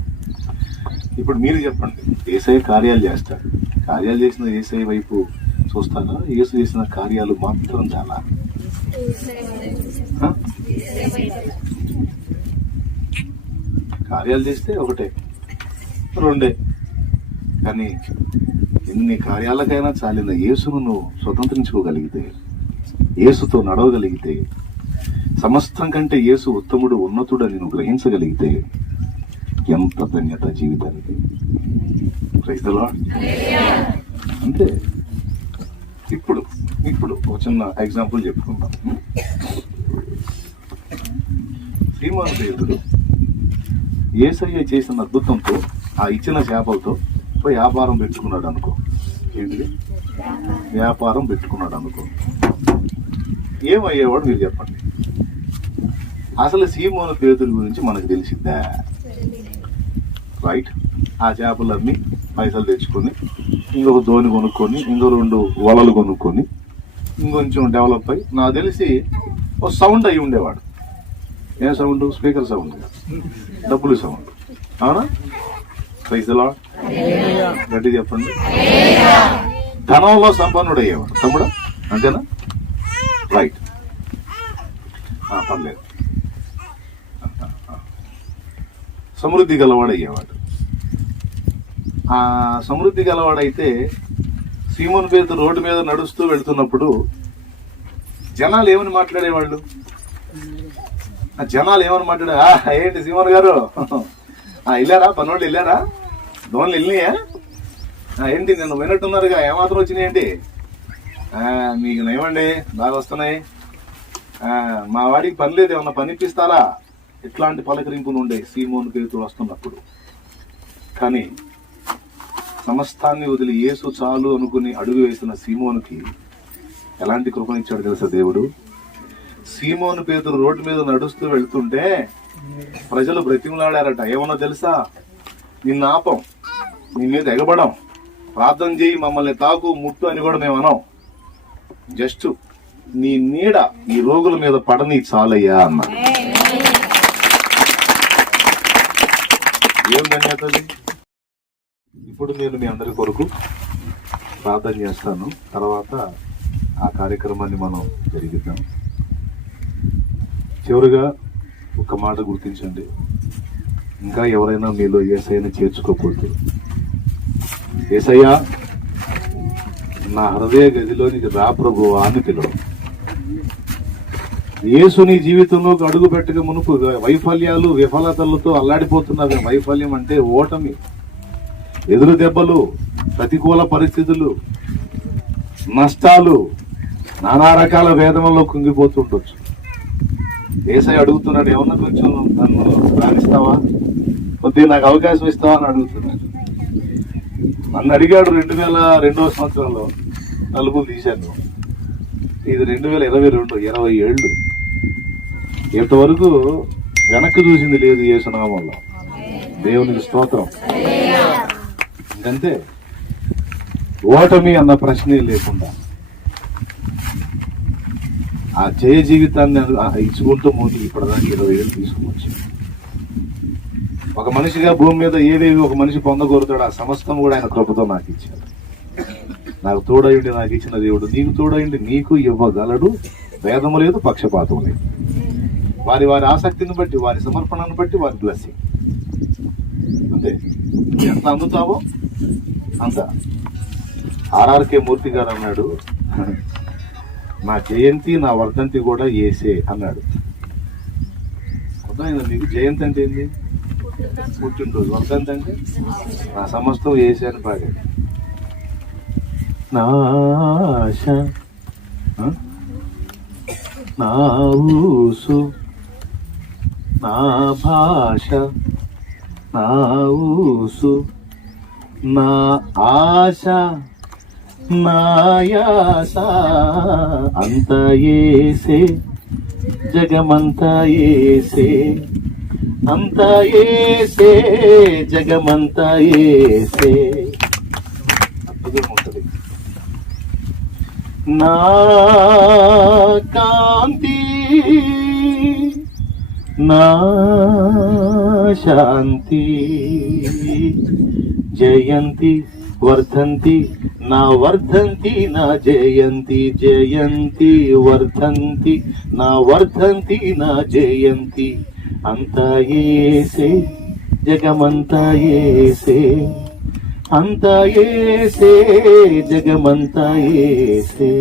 ఇప్పుడు మీరు చెప్పండి, యేసయ్య కార్యాలు చేస్తాడు, కార్యాలు చేసిన యేసయ్య వైపు చూస్తారా? యేసు చేసిన కార్యాలు మాత్రం చాలా కార్యాలు చేస్తే ఒకటే రెండే, కానీ ఎన్ని కార్యాలకైనా చాలిన యేసును నువ్వు స్వతంత్రించుకోగలిగితే, యేసుతో నడవగలిగితే, సమస్తం కంటే యేసు ఉత్తముడు, ఉన్నతుడని నువ్వు గ్రహించగలిగితే ఎంత ధన్యత జీవితానికి. Praise the Lord. అంతే. ఇప్పుడు ఒక చిన్న ఎగ్జాంపుల్ చెప్పుకుందాం. సీమోను పేతురు యేసయ్య చేసిన అద్భుతంతో, ఆ ఇచ్చిన చేపలతో వ్యాపారం పెట్టుకున్నాడు అనుకో. ఏంటిది? వ్యాపారం పెట్టుకున్నాడు అనుకో. ఏమయ్యేవాడు మీరు చెప్పండి. అసలు సీమోను పేతురు గురించి మనకు తెలిసిందా? రైట్. ఆ చేపలు అమ్మి పైసలు తెచ్చుకొని, ఇంకొక దోణి కొనుక్కొని, ఇంకో 2 వలలు కొనుక్కొని, ఇంకొంచెం డెవలప్ అయ్యి, నాకు తెలిసి ఒక సౌండ్ అయి ఉండేవాడు. ఏం సౌండ్? స్పీకర్ సౌండ్, డబ్బులు సౌండ్. అవునా? Praise the Lord. గట్టి చెప్పండి. ధనంలో సంపన్నుడు అయ్యేవాడు తమ్ముడు, అంతేనా? రైట్. పర్లేదు. సమృద్ధి గలవాడు అయ్యేవాడు. ఆ సమృద్ధి గలవాడైతే సీమోను పేతురు రోడ్డు మీద నడుస్తూ వెళ్తున్నప్పుడు జనాలు ఏమని మాట్లాడేవాళ్ళు? ఏంటి సీమోను గారు వెళ్ళారా? పనోళ్ళు వెళ్ళారా? దోన్లు వెళ్ళినాయా? ఏంటి నిన్న వినట్టున్నారుగా, ఏమాత్రం వచ్చినాయండి? మీకు నయమండి, బాగా వస్తున్నాయి. మా వాడికి పని లేదు, ఏమన్నా పని ఇప్పిస్తారా? ఇట్లాంటి పలకరింపులు ఉండే సీమోను పేతురు వస్తున్నప్పుడు. కానీ సమస్తాన్ని వదిలి యేసు చాలు అనుకుని అడుగు వేసిన సీమోనుకి ఎలాంటి కృపనిచ్చాడు తెలుసా దేవుడు? సీమోను పేతురు రోడ్డు మీద నడుస్తూ వెళ్తుంటే ప్రజలు బ్రతిమలాడారట. ఏమన్నా తెలుసా? నిన్ను ఆపం, నీ మీద ఎగబడం, ప్రార్థన చేయి, మమ్మల్ని తాకు, ముట్టు అని కూడా మేము అనం. జస్ట్ నీ నీడ ఈ రోగుల మీద పడని చాలయ్యా అన్నాడు. ఏం ధన్యతది! ఇప్పుడు నేను మీ అందరి కొరకు ప్రార్థన చేస్తాను, తర్వాత ఆ కార్యక్రమాన్ని మనం జరిగిద్దాం. చివరిగా ఒక మాట గుర్తించండి, ఇంకా ఎవరైనా మీలో యేసయ్యని చేర్చుకోకపోతే, యేసయ్యా నా హృదయ గదిలోనికి రా ప్రభువా అని పిలువ. యేసు నీ జీవితంలోకి అడుగు పెట్టక మునుపు వైఫల్యాలు, విఫలతలతో అల్లాడిపోతున్నది. వైఫల్యం అంటే ఓటమి, ఎదురు దెబ్బలు, ప్రతికూల పరిస్థితులు, నష్టాలు, నానా రకాల వేదనలో కుంగిపోతుండొచ్చు. యేసయ్య అడుగుతున్నాడు, ఏమన్నా కొంచెం నన్ను రాణిస్తావా, కొద్దిగా నాకు అవకాశం ఇస్తావా అని అడుగుతున్నాడు. నన్ను అడిగాడు 2002వ సంవత్సరంలో, తలుపులు తీశాను. ఇది 2022, 20 ఏళ్ళు. ఇంతవరకు వెనక్కి చూసింది లేదు యేసునామంలో. దేవునికి స్తోత్రం. ఇంకంతే, ఓటమి అన్న ప్రశ్నే లేకుండా ఆ జయ జీవితాన్ని ఇచ్చుకుంటూ ముందుకు ఇప్పటిదాకా 20 ఏళ్ళు తీసుకుని ఒక మనిషిగా భూమి మీద ఏవేవి ఒక మనిషి పొందగోరుతాడు, ఆ సమస్తం కూడా ఆయన కృపతో నాకు ఇచ్చాడు. నాకు తోడయుండి నాకు ఇచ్చిన దేవుడు నీకు తోడయుండి నీకు ఇవ్వగలడు. భేదము లేదు, పక్షపాతం లేదు. వారి వారి ఆసక్తిని బట్టి, వారి సమర్పణను బట్టి వారి బ్లెస్సింగ్. అంతే. ఎంత అందుతావో అంత. ఆర్ఆర్కే మూర్తి గారు అన్నాడు, నా జయంతి నా వర్ధంతి కూడా ఏసే అన్నాడు. అర్థమైందా మీకు? జయంతి అంటే ఏంటి? పుట్టినరోజు. వర్ధంతి అంటే నా సమస్తం ఏసే అని పాడాడు. నా ఆశ నా ఊసు నా భాష నా ఊసు నా ఆశ నాయాస అంత ఏసే జగమంత ఏసే అంత ఏసే జగమంత ఏసే. అద్భుతం ఉంటుంది. నా కాంతి నా శాంతి జయంతి వర్ధంతి నా వర్ధంతి నా జయంతి జయంతి వర్ధంతి నా వర్ధంతి నా జయంతి అంత ఏసే జగమంత ఏసే అంత ఏసే జగమంత ఏసే.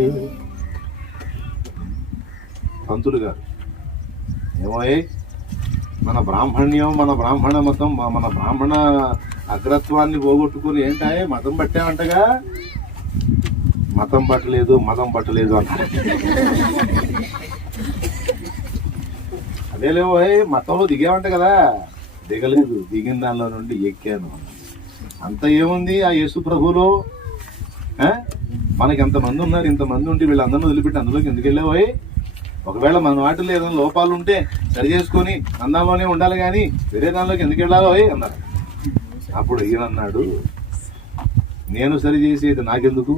పంతులు గారు ఏమోయే, మన బ్రాహ్మణ్యం మన బ్రాహ్మణ మతం మన బ్రాహ్మణ అగ్రత్వాన్ని పోగొట్టుకుని ఏంటాయే మతం పట్టామంటగా. మతం పట్టలేదు మతం పట్టలేదు అంటారు. అదేలేమో మతంలో దిగామంట కదా. దిగలేదు, దిగిన దానిలో నుండి ఎక్కాను. అంత ఏముంది ఆ యేసు ప్రభులో? మనకి ఎంతమంది ఉన్నారు, ఇంతమంది ఉంటే వీళ్ళందరినీ వదిలిపెట్టి అందులోకి ఎందుకు వెళ్ళావోయ్? ఒకవేళ మన వాటిలో ఏదైనా లోపాలు ఉంటే సరి చేసుకొని అందంలోనే ఉండాలి కానీ వేరే దానిలోకి ఎందుకు వెళ్ళావోయ్ అన్నారు. అప్పుడు ఈయన అన్నాడు, నేను సరి చేసేది నాకెందుకు,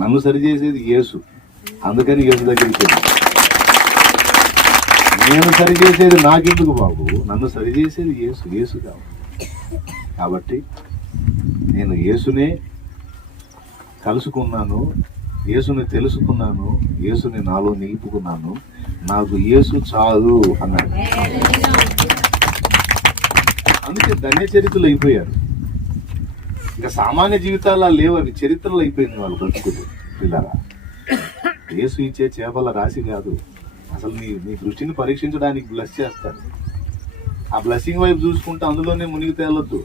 నన్ను సరి చేసేది యేసు, అందుకని యేసు దగ్గరికి వెళ్ళి నేను సరి చేసేది నాకెందుకు బాబు, నన్ను సరి చేసేది యేసు, యేసు కాబట్టి నేను యేసునే కలుసుకున్నాను, యేసుని తెలుసుకున్నాను, యేసుని నాలో నిలుపుకున్నాను, నాకు యేసు చాలు అన్నాడు. అందుకే ధన్య చరిత్రలు అయిపోయారు. ఇంకా సామాన్య జీవితాలు లేవు, అవి చరిత్రలు అయిపోయింది వాళ్ళు బ్రతుకులు. పిల్లరా, యేసు ఇచ్చే చేపల రాశి కాదు, అసలు నీ దృష్టిని పరీక్షించడానికి బ్లెస్ చేస్తాడు. ఆ బ్లెస్సింగ్ వైపు చూసుకుంటే అందులోనే మునిగి తేలొద్దు.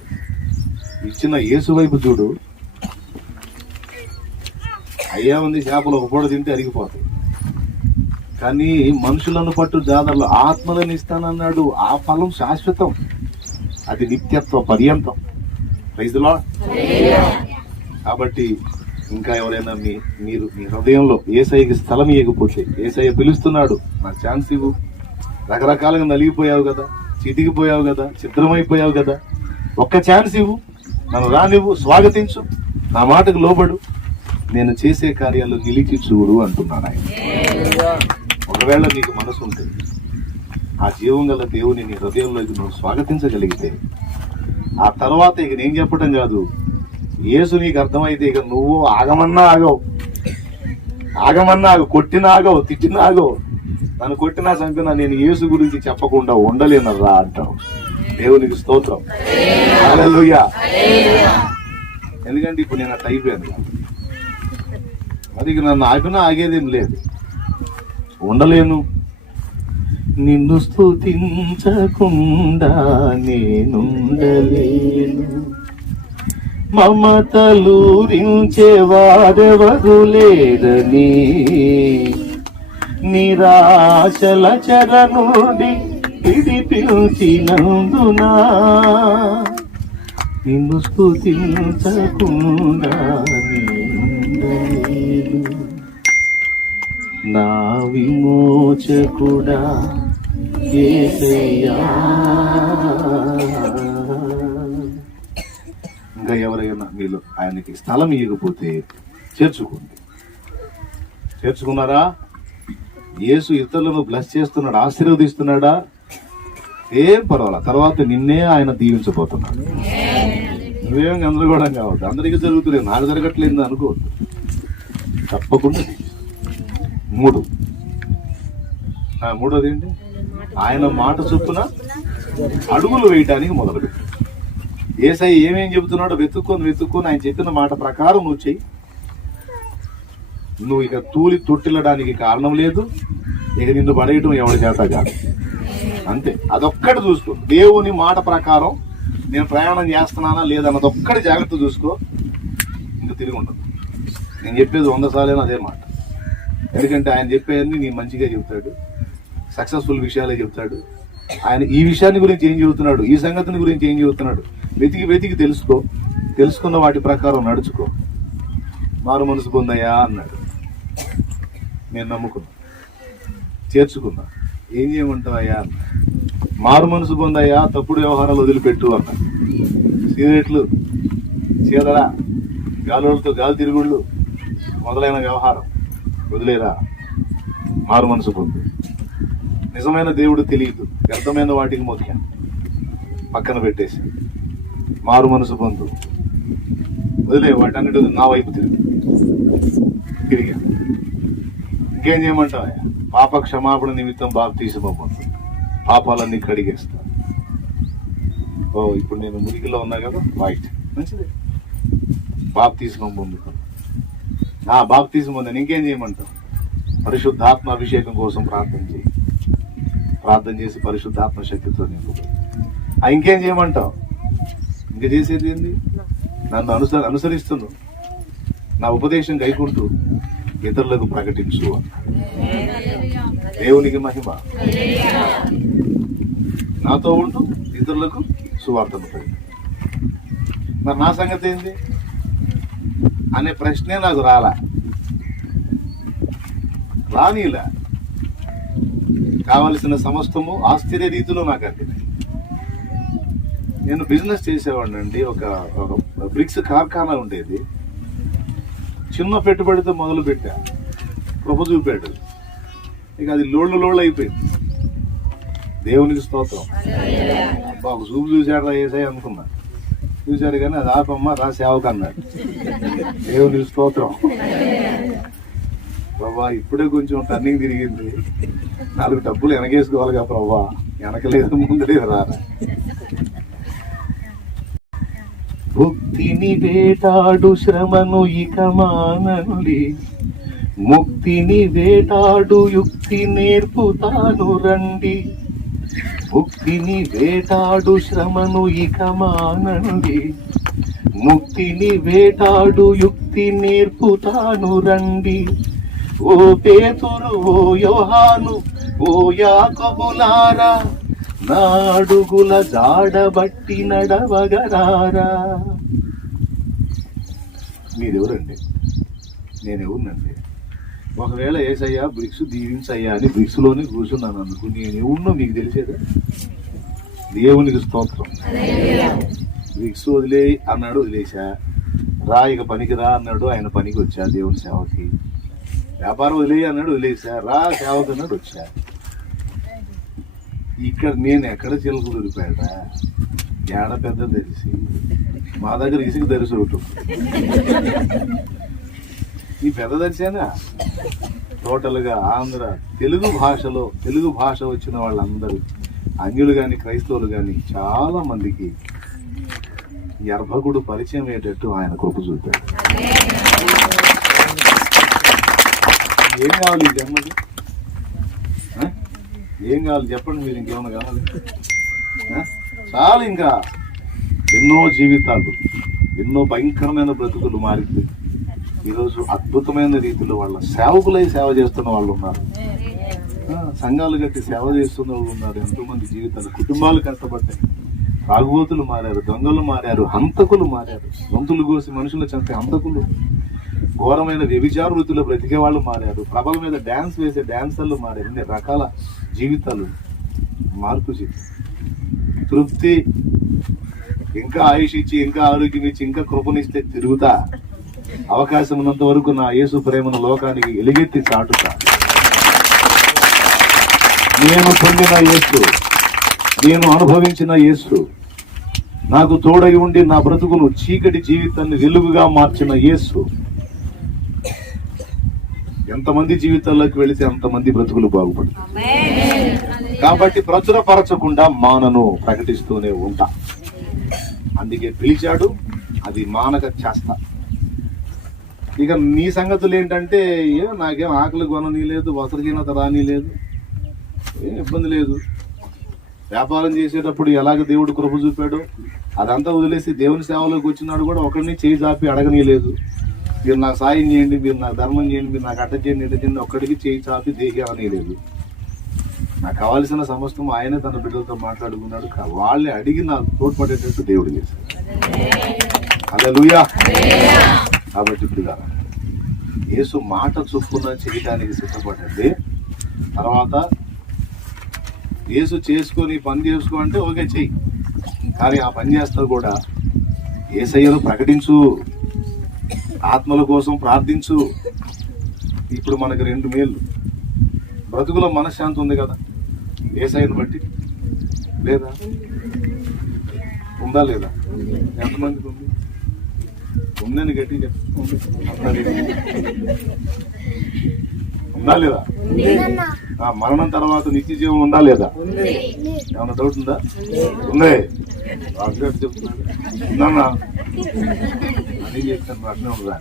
ఇచ్చిన యేసు వైపు చూడు. అయ్యా ఉంది చేపలు ఒక పూట తింటే అరిగిపోతాయి, కానీ మనుషులను పట్టు జాతరలో ఆత్మలను ఇస్తానన్నాడు. ఆ ఫలం శాశ్వతం, అది నిత్యత్వ పర్యంతం. Praise the Lord. కాబట్టి ఇంకా ఎవరైనా మీరు మీ హృదయంలో యేసయ్యకి స్థలం ఇవ్వకపోతే, యేసయ్య పిలుస్తున్నాడు, నాకు ఛాన్స్ ఇవ్వు. రకరకాలుగా నలిగిపోయావు కదా, చితికిపోయావు కదా, ఛిద్రమైపోయావు కదా, ఒక్క ఛాన్స్ ఇవ్వు, నన్ను రానివ్వు, స్వాగతించు, నా మాటకు లోబడు, నేను చేసే కార్యాలు నిలిచి చూడు అంటున్నాడు ఆయన. ఒకవేళ నీకు మనసు ఉంటుంది, ఆ జీవం గల దేవుని నీ హృదయంలోకి నువ్వు స్వాగతించగలిగితే, ఆ తర్వాత ఇక నేను చెప్పడం కాదు, యేసు నీకు అర్థమైతే ఇక నువ్వు ఆగమన్నా ఆగవు, ఆగమన్నా ఆగవు, కొట్టినా ఆగవు, తిట్టినా ఆగవు. నన్ను కొట్టినా చంపినా నేను యేసు గురించి చెప్పకుండా ఉండలేనరా అంటావు. దేవునికి స్తోత్రం, హల్లెలూయా. ఎందుకంటే ఇప్పుడు నేను అట్లా అయిపోయాను, అది నన్ను ఆపినా ఆగేదేం లేదు, ఉండలేను. నిన్ను స్తుతించకుండా నేనుండలేను, మమతలూరించేవారెవరు లేరని నిరాశల చెర నుండి విడిపించినందునా నిన్ను స్తుతించకుండా నేనుండలేను. నా విమోచకుడా యేసయ్యా. ఇంకా ఎవరైనా మీలో ఆయనకి స్థలం ఇవ్వకపోతే చేర్చుకోండి. చేర్చుకున్నారా? యేసు ఇతరులను బ్లెస్ చేస్తున్నాడు, ఆశీర్వదిస్తున్నాడా? ఏం పర్వాలా, తర్వాత నిన్నే ఆయన దీవించబోతున్నాడు. నువ్వేం గందరగోళం కావద్దు, అందరికీ జరుగుతుంది, నాకు జరగట్లేదు అనుకోవద్దు, తప్పకుండా. మూడోది ఏంటి? ఆయన మాట చొప్పున అడుగులు వేయటానికి మొదలుపెట్టు. యేసయ్య ఏమేం చెబుతున్నాడో వెతుక్కొని ఆయన చెప్పిన మాట ప్రకారం నువ్వు చెయ్యి. నువ్వు ఇక తూలి తొట్టిల్లడానికి కారణం లేదు, ఇక నిన్ను పడేయటం ఎవరి చేత కాదు. అంతే, అదొక్కటి చూసుకో. దేవుని మాట ప్రకారం నేను ప్రయాణం చేస్తున్నానా లేదన్నది ఒక్కటి జాగ్రత్త చూసుకో, ఇంక తిరిగి ఉండదు. నేను చెప్పేది 100 సార్లు అదే మాట. ఎందుకంటే ఆయన చెప్పేవన్నీ నీ మంచిగా చెబుతాడు, సక్సెస్ఫుల్ విషయాలే చెబుతాడు. ఆయన ఈ విషయాన్ని గురించి ఏం చెబుతున్నాడు, ఈ సంగతిని గురించి ఏం చెబుతున్నాడు వెతికి తెలుసుకో. తెలుసుకున్న వాటి ప్రకారం నడుచుకో. మారు మనసు పొందయ్యా అన్నాడు, నేను నమ్ముకున్నా, చేర్చుకున్నా. ఏం చేయమంటావయ్యా అన్నా. మారు మనసు పొందయ్యా, తప్పుడు వ్యవహారాలు వదిలిపెట్టు అన్నా. సిగరెట్లు, చీదరా, గాలులతో గాలి తిరుగుళ్ళు మొదలైన వ్యవహారం వదిలేరా, మారు మనసు పొందు. నిజమైన దేవుడు తెలియదు, వ్యర్థమైన వాటికి మొక్క పక్కన పెట్టేసి మారు మనసు పొందు. వదిలే వాటన్నిటి నా వైపు తిరిగా. ఇంకేం చేయమంటావా? పాప క్షమాపణ నిమిత్తం బాప్తిస్మం పొందు, పాపాలన్నీ కడిగేస్తా. ఓ ఇప్పుడు నేను మురికిలో ఉన్నా కదా, వైట్ మంచిది, బాప్తిస్మం పొందుతాను. బాప్తిస్మం పొందాను. ఇంకేం చేయమంటావు? పరిశుద్ధాత్మ అభిషేకం కోసం ప్రార్థన చేసి పరిశుద్ధాత్మ శక్తితో నింపు. ఇంకేం చేయమంటావు? ఇంక చేసేది ఏంది? నన్ను అనుసరిస్తున్నావు, నా ఉపదేశం గైకుంటూ ఇతరులకు ప్రకటించు అన్న. దేవునికి మహిమ. నాతో ఉంటూ ఇతరులకు సువార్తను ప్రకటించు. మరి నా సంగతి ఏంది అనే ప్రశ్నే నాకు రానిలా. కావలసిన సమస్తము ఆశ్చర్య రీతిలో నాకు అందినాయి. నేను బిజినెస్ చేసేవాడిని అండి. ఒక బ్రిక్స్ కార్ఖానా ఉండేది. చిన్న పెట్టుబడితో మొదలు పెట్టా, కృప చూపాడు. ఇక అది లోళ్ళు అయిపోయింది. దేవునికి స్తోత్రం. అబ్బా ఒక చూపు చూశాడు ఏసై అనుకున్నా. చూశాడు కానీ అది ఆపమ్మ రా సేవకు అన్నాడు. దేవునికి స్తోత్రం. ప్రభా ఇప్పుడే కొంచెం టర్నింగ్ తిరిగింది, 4 డబ్బులు వెనకేసుకోవాలిగా ప్రభా, వెనకలేదు ముందు లేదు రారా. భుక్తిని వేటాడు శ్రమను ఇక మానండి, ముక్తిని వేటాడు యుక్తి నేర్పుతాను రండి. ముక్తిని వేటాడు శ్రమను ఇక మానండి, ముక్తిని వేటాడు యుక్తి నేర్పుతాను రండి. ఓ పేతురు, ఓ యోహాను, ఓ యాకోబులారా, నా అడుగుల జాడబట్టి నడవగరారా. మీరెవరండి? నేనెవరినండి? ఒకవేళ ఏసయ్యా బ్రిక్స్ దీవించయ్యా అని బ్రిక్స్లోనే కూర్చున్నాను అందుకు, నేనెవరినో మీకు తెలిసేదా? దేవునికి స్తోత్రం. బ్రిక్స్ వదిలే అన్నాడు, వదిలేసా. రా ఇక పనికి రా అన్నాడు, ఆయన పనికి వచ్చా. దేవుని సేవకి. వ్యాపారం వదిలే అన్నాడు, వదిలేసా. రా సేవకు అన్నాడు, వచ్చా. ఇక్కడ నేను ఎక్కడ చిలుకు దొరికాడా? ఏడ పెద్ద తెలిసి మా దగ్గర ఇసుక దరిసి ఉంటుంది. ఈ పెద్ద దర్శనా టోటల్గా ఆంధ్ర తెలుగు భాష వచ్చిన వాళ్ళందరూ, అన్యులు కానీ క్రైస్తవులు కానీ చాలా మందికి ఈ అర్భకుడు పరిచయం అయ్యేటట్టు ఆయన కృప చూపాడు. ఏం కావాలి ఈ జన్మకి? ఏం కావాలి చెప్పండి మీరు? ఇంకేమన్నా కావాలి? చాలా ఇంకా ఎన్నో జీవితాలు, ఎన్నో భయంకరమైన బ్రతుకులు మారితే ఈరోజు అద్భుతమైన రీతిలో వాళ్ళ సేవకులై సేవ చేస్తున్న వాళ్ళు ఉన్నారు. సంఘాలు కట్టి సేవ చేస్తున్న వాళ్ళు ఉన్నారు. ఎంతోమంది జీవితాలు, కుటుంబాలు కష్టపడ్డాయి. తాగుబోతులు మారారు, దొంగలు మారారు, హంతకులు మారారు. గొంతులు కోసి మనుషులు చంపే హంతకులు, ఘోరమైన వ్యభిచార వృత్తిలో బ్రతికే వాళ్ళు మారారు. ప్రభల మీద డ్యాన్స్ వేసే డాన్సర్లు మారారు. ఇన్ని రకాల జీవితాలు మార్పు చెంది తృప్తి, ఇంకా ఆయుష్ ఇచ్చి, ఇంకా ఆరోగ్యం ఇచ్చి, ఇంకా కృపనిస్తే తిరుగుతా. అవకాశం ఉన్నంత వరకు నా యేసు ప్రేమను లోకానికి ఎలుగెత్తి చాటుతా. నేను పొందిన యేసు, నేను అనుభవించిన యేసు, నాకు తోడై ఉండి నా బ్రతుకును చీకటి జీవితాన్ని వెలుగుగా మార్చిన యేసు ఎంతమంది జీవితాల్లోకి వెళితే అంతమంది బ్రతుకులు బాగుపడతాయి. కాబట్టి ప్రచురపరచకుండా మానను ప్రకటిస్తూనే ఉంటా. అందుకే పిలిచాడు, అది మానక చేస్తా. ఇక నీ సంగతులు ఏంటంటే నాకేం ఆకలి కొనని లేదు, వస్త్రహీనత రాని లేదు, ఏం ఇబ్బంది లేదు. వ్యాపారం చేసేటప్పుడు ఎలాగ దేవుడు కృప చూపాడో అదంతా వదిలేసి దేవుని సేవలోకి వచ్చినాడు కూడా ఒకరిని చేయి చాపి అడగనీ లేదు. మీరు నాకు సాయం చేయండి, మీరు నాకు ధర్మం చేయండి, మీరు నాకు అడ్డ చేయండి, ఇడ్డ చేయండి, ఒక్కడికి చేయి చాపి దేహి అనలేదు. నాకు కావాల్సిన సమస్తం ఆయనే తన బిడ్డలతో మాట్లాడుకున్నాడు. వాళ్ళే అడిగి నాకు తోడ్పడేటట్టు దేవుడు చేశాడు. హల్లెలూయా. కాబట్టి ఇప్పుడు యేసు మాట చొప్పున చేయడానికి సిద్ధపడండి. తర్వాత యేసు చేసుకొని పని చేసుకో అంటే ఓకే చెయ్యి, కానీ ఆ పని చేస్తా కూడా యేసయ్యను ప్రకటించు, ఆత్మల కోసం ప్రార్థించు. ఇప్పుడు మనకు 2 మేళ్ళు, బ్రతుకులో మనశ్శాంతి ఉంది కదా యేసయ్యను బట్టి, లేదా? ఉందా లేదా? ఎంతమందికి ఉంది? ఉందని గట్టి ఉందా లేదా? మరణం తర్వాత నిత్య జీవం ఉందా లేదా? ఏమన్నా డౌట్ ఉందా? ఉందే. చెప్తున్నాడు ఉందన్నా అని చెప్తాను. అట్నే ఉందా?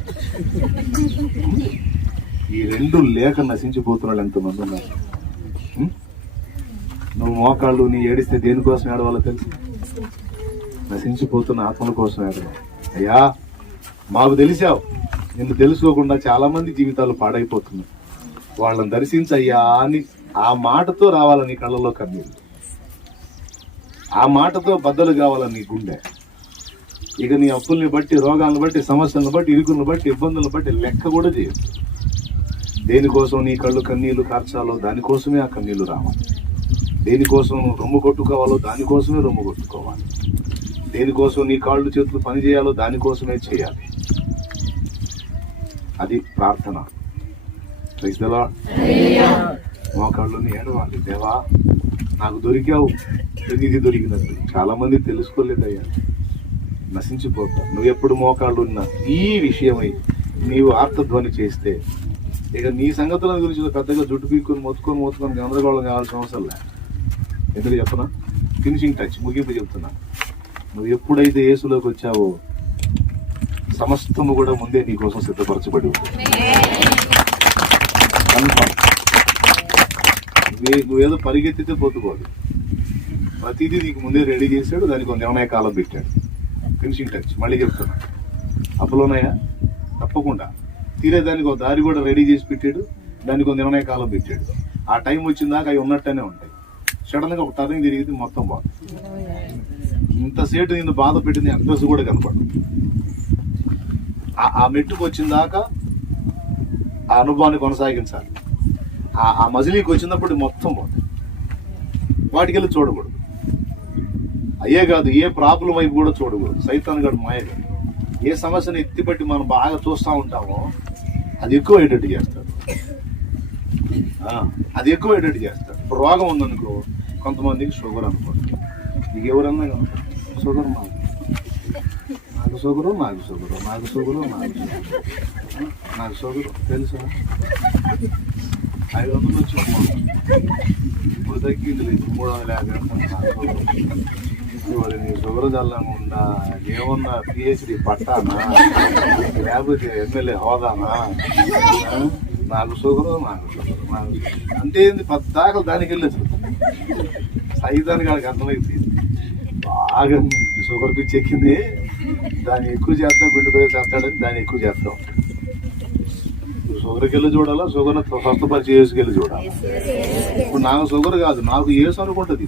ఈ 2 లేక నశించిపోతున్నాడు ఎంతమంది ఉన్నారు. నువ్వు మోకాళ్ళు నీ ఏడిస్తే దేనికోసం ఏడవాలో తెలుసు? నశించిపోతున్న ఆత్మల కోసం ఏడవాలి. అయ్యా మాకు తెలిసావు, నిన్ను తెలుసుకోకుండా చాలా మంది జీవితాలు పాడైపోతున్నాయి, వాళ్ళని దర్శించయ్యా అని ఆ మాటతో రావాలని కళ్ళలో కన్నీళ్ళు, ఆ మాటతో బద్దలు కావాలని నీ గుండె. ఇక నీ అప్పుల్ని బట్టి, రోగాలను బట్టి, సమస్యలను బట్టి, ఇరుకులను బట్టి, ఇబ్బందులను బట్టి లెక్క కూడా చేయదు. దేనికోసం నీ కళ్ళు కన్నీళ్లు కార్చాలో దానికోసమే ఆ కన్నీళ్లు రావాలి. దేనికోసం రొమ్ము కొట్టుకోవాలో దానికోసమే రొమ్ము కొట్టుకోవాలి. దేనికోసం నీ కాళ్ళు చేతులు పని చేయాలో దానికోసమే చేయాలి. అది ప్రార్థన. మోకాళ్ళని ఏడవాలి, దేవా నాకు దొరికావు, నీకు దొరికినట్టు. చాలా మంది తెలుసుకోలేదయ్యా, నశించిపోతా. నువ్వు ఎప్పుడు మోకాళ్ళు ఉన్నా ఈ విషయమై నీవు ఆర్తధ్వని చేస్తే ఇక నీ సంగతుల గురించి పెద్దగా జుట్టు పీక్కుని మొత్తుకొని గందరగోళం కావాల్సిన అవసరం లే. ఎందుకు చెప్పనా? ఫినిషింగ్ టచ్, ముగింపు చెప్తున్నా. నువ్వు ఎప్పుడైతే యేసులోకి వచ్చావో సమస్తము కూడా ముందే నీ కోసం సిద్ధపరచబడి ఉంటుంది. నువ్వేదో పరిగెత్తితే పొద్దుకోదు, ప్రతిదీ నీకు ముందే రెడీ చేశాడు, దానికి ఒక నిర్ణయ కాలం పెట్టాడు. ఫినిషింగ్ టచ్ మళ్ళీ చెప్తున్నా. అప్పులోనాయా? తప్పకుండా. తీరేదానికి ఒక దారి కూడా రెడీ చేసి పెట్టాడు, దానికి ఒక నిర్ణయ కాలం పెట్టాడు. ఆ టైం వచ్చిన దాకా అవి ఉన్నట్టనే ఉంటాయి. సడన్ గా ఒక టర్నింగ్ తిరిగితే మొత్తం బాగుంది. ఇంతసేటు నిన్ను బాధ పెట్టింది అడ్రస్ కూడా కనపడదు. ఆ మెట్టుకు వచ్చిన దాకా ఆ అనుభవాన్ని కొనసాగించాలి. ఆ మజిలీకి వచ్చినప్పుడు మొత్తం పోతుంది. వాటికి వెళ్ళి చూడకూడదు. అయ్యే కాదు, ఏ ప్రాబ్లం వైపు కూడా చూడకూడదు. సైతాన్ గడు మాయగా ఏ సమస్యను ఎత్తిపట్టి మనం బాగా చూస్తూ ఉంటామో అది ఎక్కువ అయ్యేటట్టు చేస్తాడు. అది ఎక్కువ అయ్యేటట్టు చేస్తాడు. ఇప్పుడు రోగం ఉందనుకో, కొంతమందికి షుగర్ అనుకోండి, నీకు ఎవరన్నా షుగర్, నాకు షుగరు, నాకు షుగరు, నాకు షుగరు, నాకు షుగరు తెలుసా? 500 వచ్చింది, ఇప్పుడు తగ్గింది, 350. మరి నీ షుగర్ చల్లంగా ఉందా? ఏమన్నా పిహెచ్డి పట్టానా, లేకపోతే ఎమ్మెల్యే హోదానా? నాకు షుగరు, నాకు అంటే ఏంది? 10 దాకా దానికి వెళ్ళేది. సైతానికి వాడికి అర్థమైపోయింది. బాగా షుగర్ పిచ్చి ఎక్కింది, దాన్ని ఎక్కువ చేస్తాం, గుండె చేస్తాడని దాన్ని ఎక్కువ చేస్తాం. షుగర్కి వెళ్ళి చూడాలా, షుగర్ స్వస్థపరిచి ఏసుకెళ్ళి చూడాలి. ఇప్పుడు నాకు షుగర్ కాదు, నాకు ఏసు అనుకుంటుంది.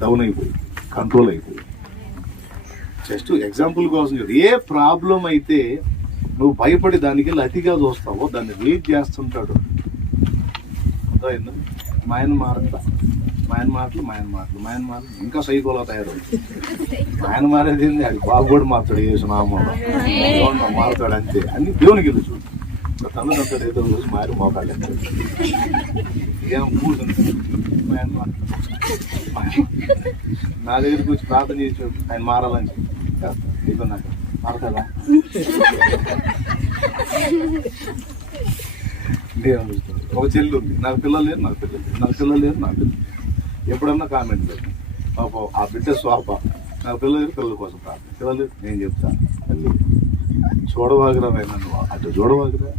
డౌన్ అయిపోయి, కంట్రోల్ అయిపోయి. జస్ట్ ఎగ్జాంపుల్ కోసం, ఏ ప్రాబ్లం అయితే నువ్వు భయపడి దానికి వెళ్ళి అతిగా చూస్తావో దాన్ని వెయిట్ చేస్తుంటాడు. అర్థమైందా? మా ఆయన మాటలు ఇంకా సైకోలా తయారవుతుంది. ఆయన మారేది ఏంది? అది బాబు కూడా మారుతాడు, యేసునామంలో మారుతాడు అంతే. అన్ని దేవునికి వెళ్ళి చూడు. తను అంటాడు, ఏదో రోజు మారి మోకాళ్ళు ఏం కూర్చుంది. నా దగ్గరికి వచ్చి ప్రార్థన చేసి ఆయన మారాలని చేస్తాను. ఇదో నాకు మారుతాడా? ఒక చెల్లి ఉంది, నాకు పిల్లలు లేరు. ఎప్పుడన్నా కామెంట్ లేదు, పాపం ఆ బిడ్డ స్వాప నా పిల్లల కోసం ప్రార్థన. పిల్లలు నేను చెప్తాను, తల్లి చూడవాగిరా నన్ను అటు చూడవాగిరా.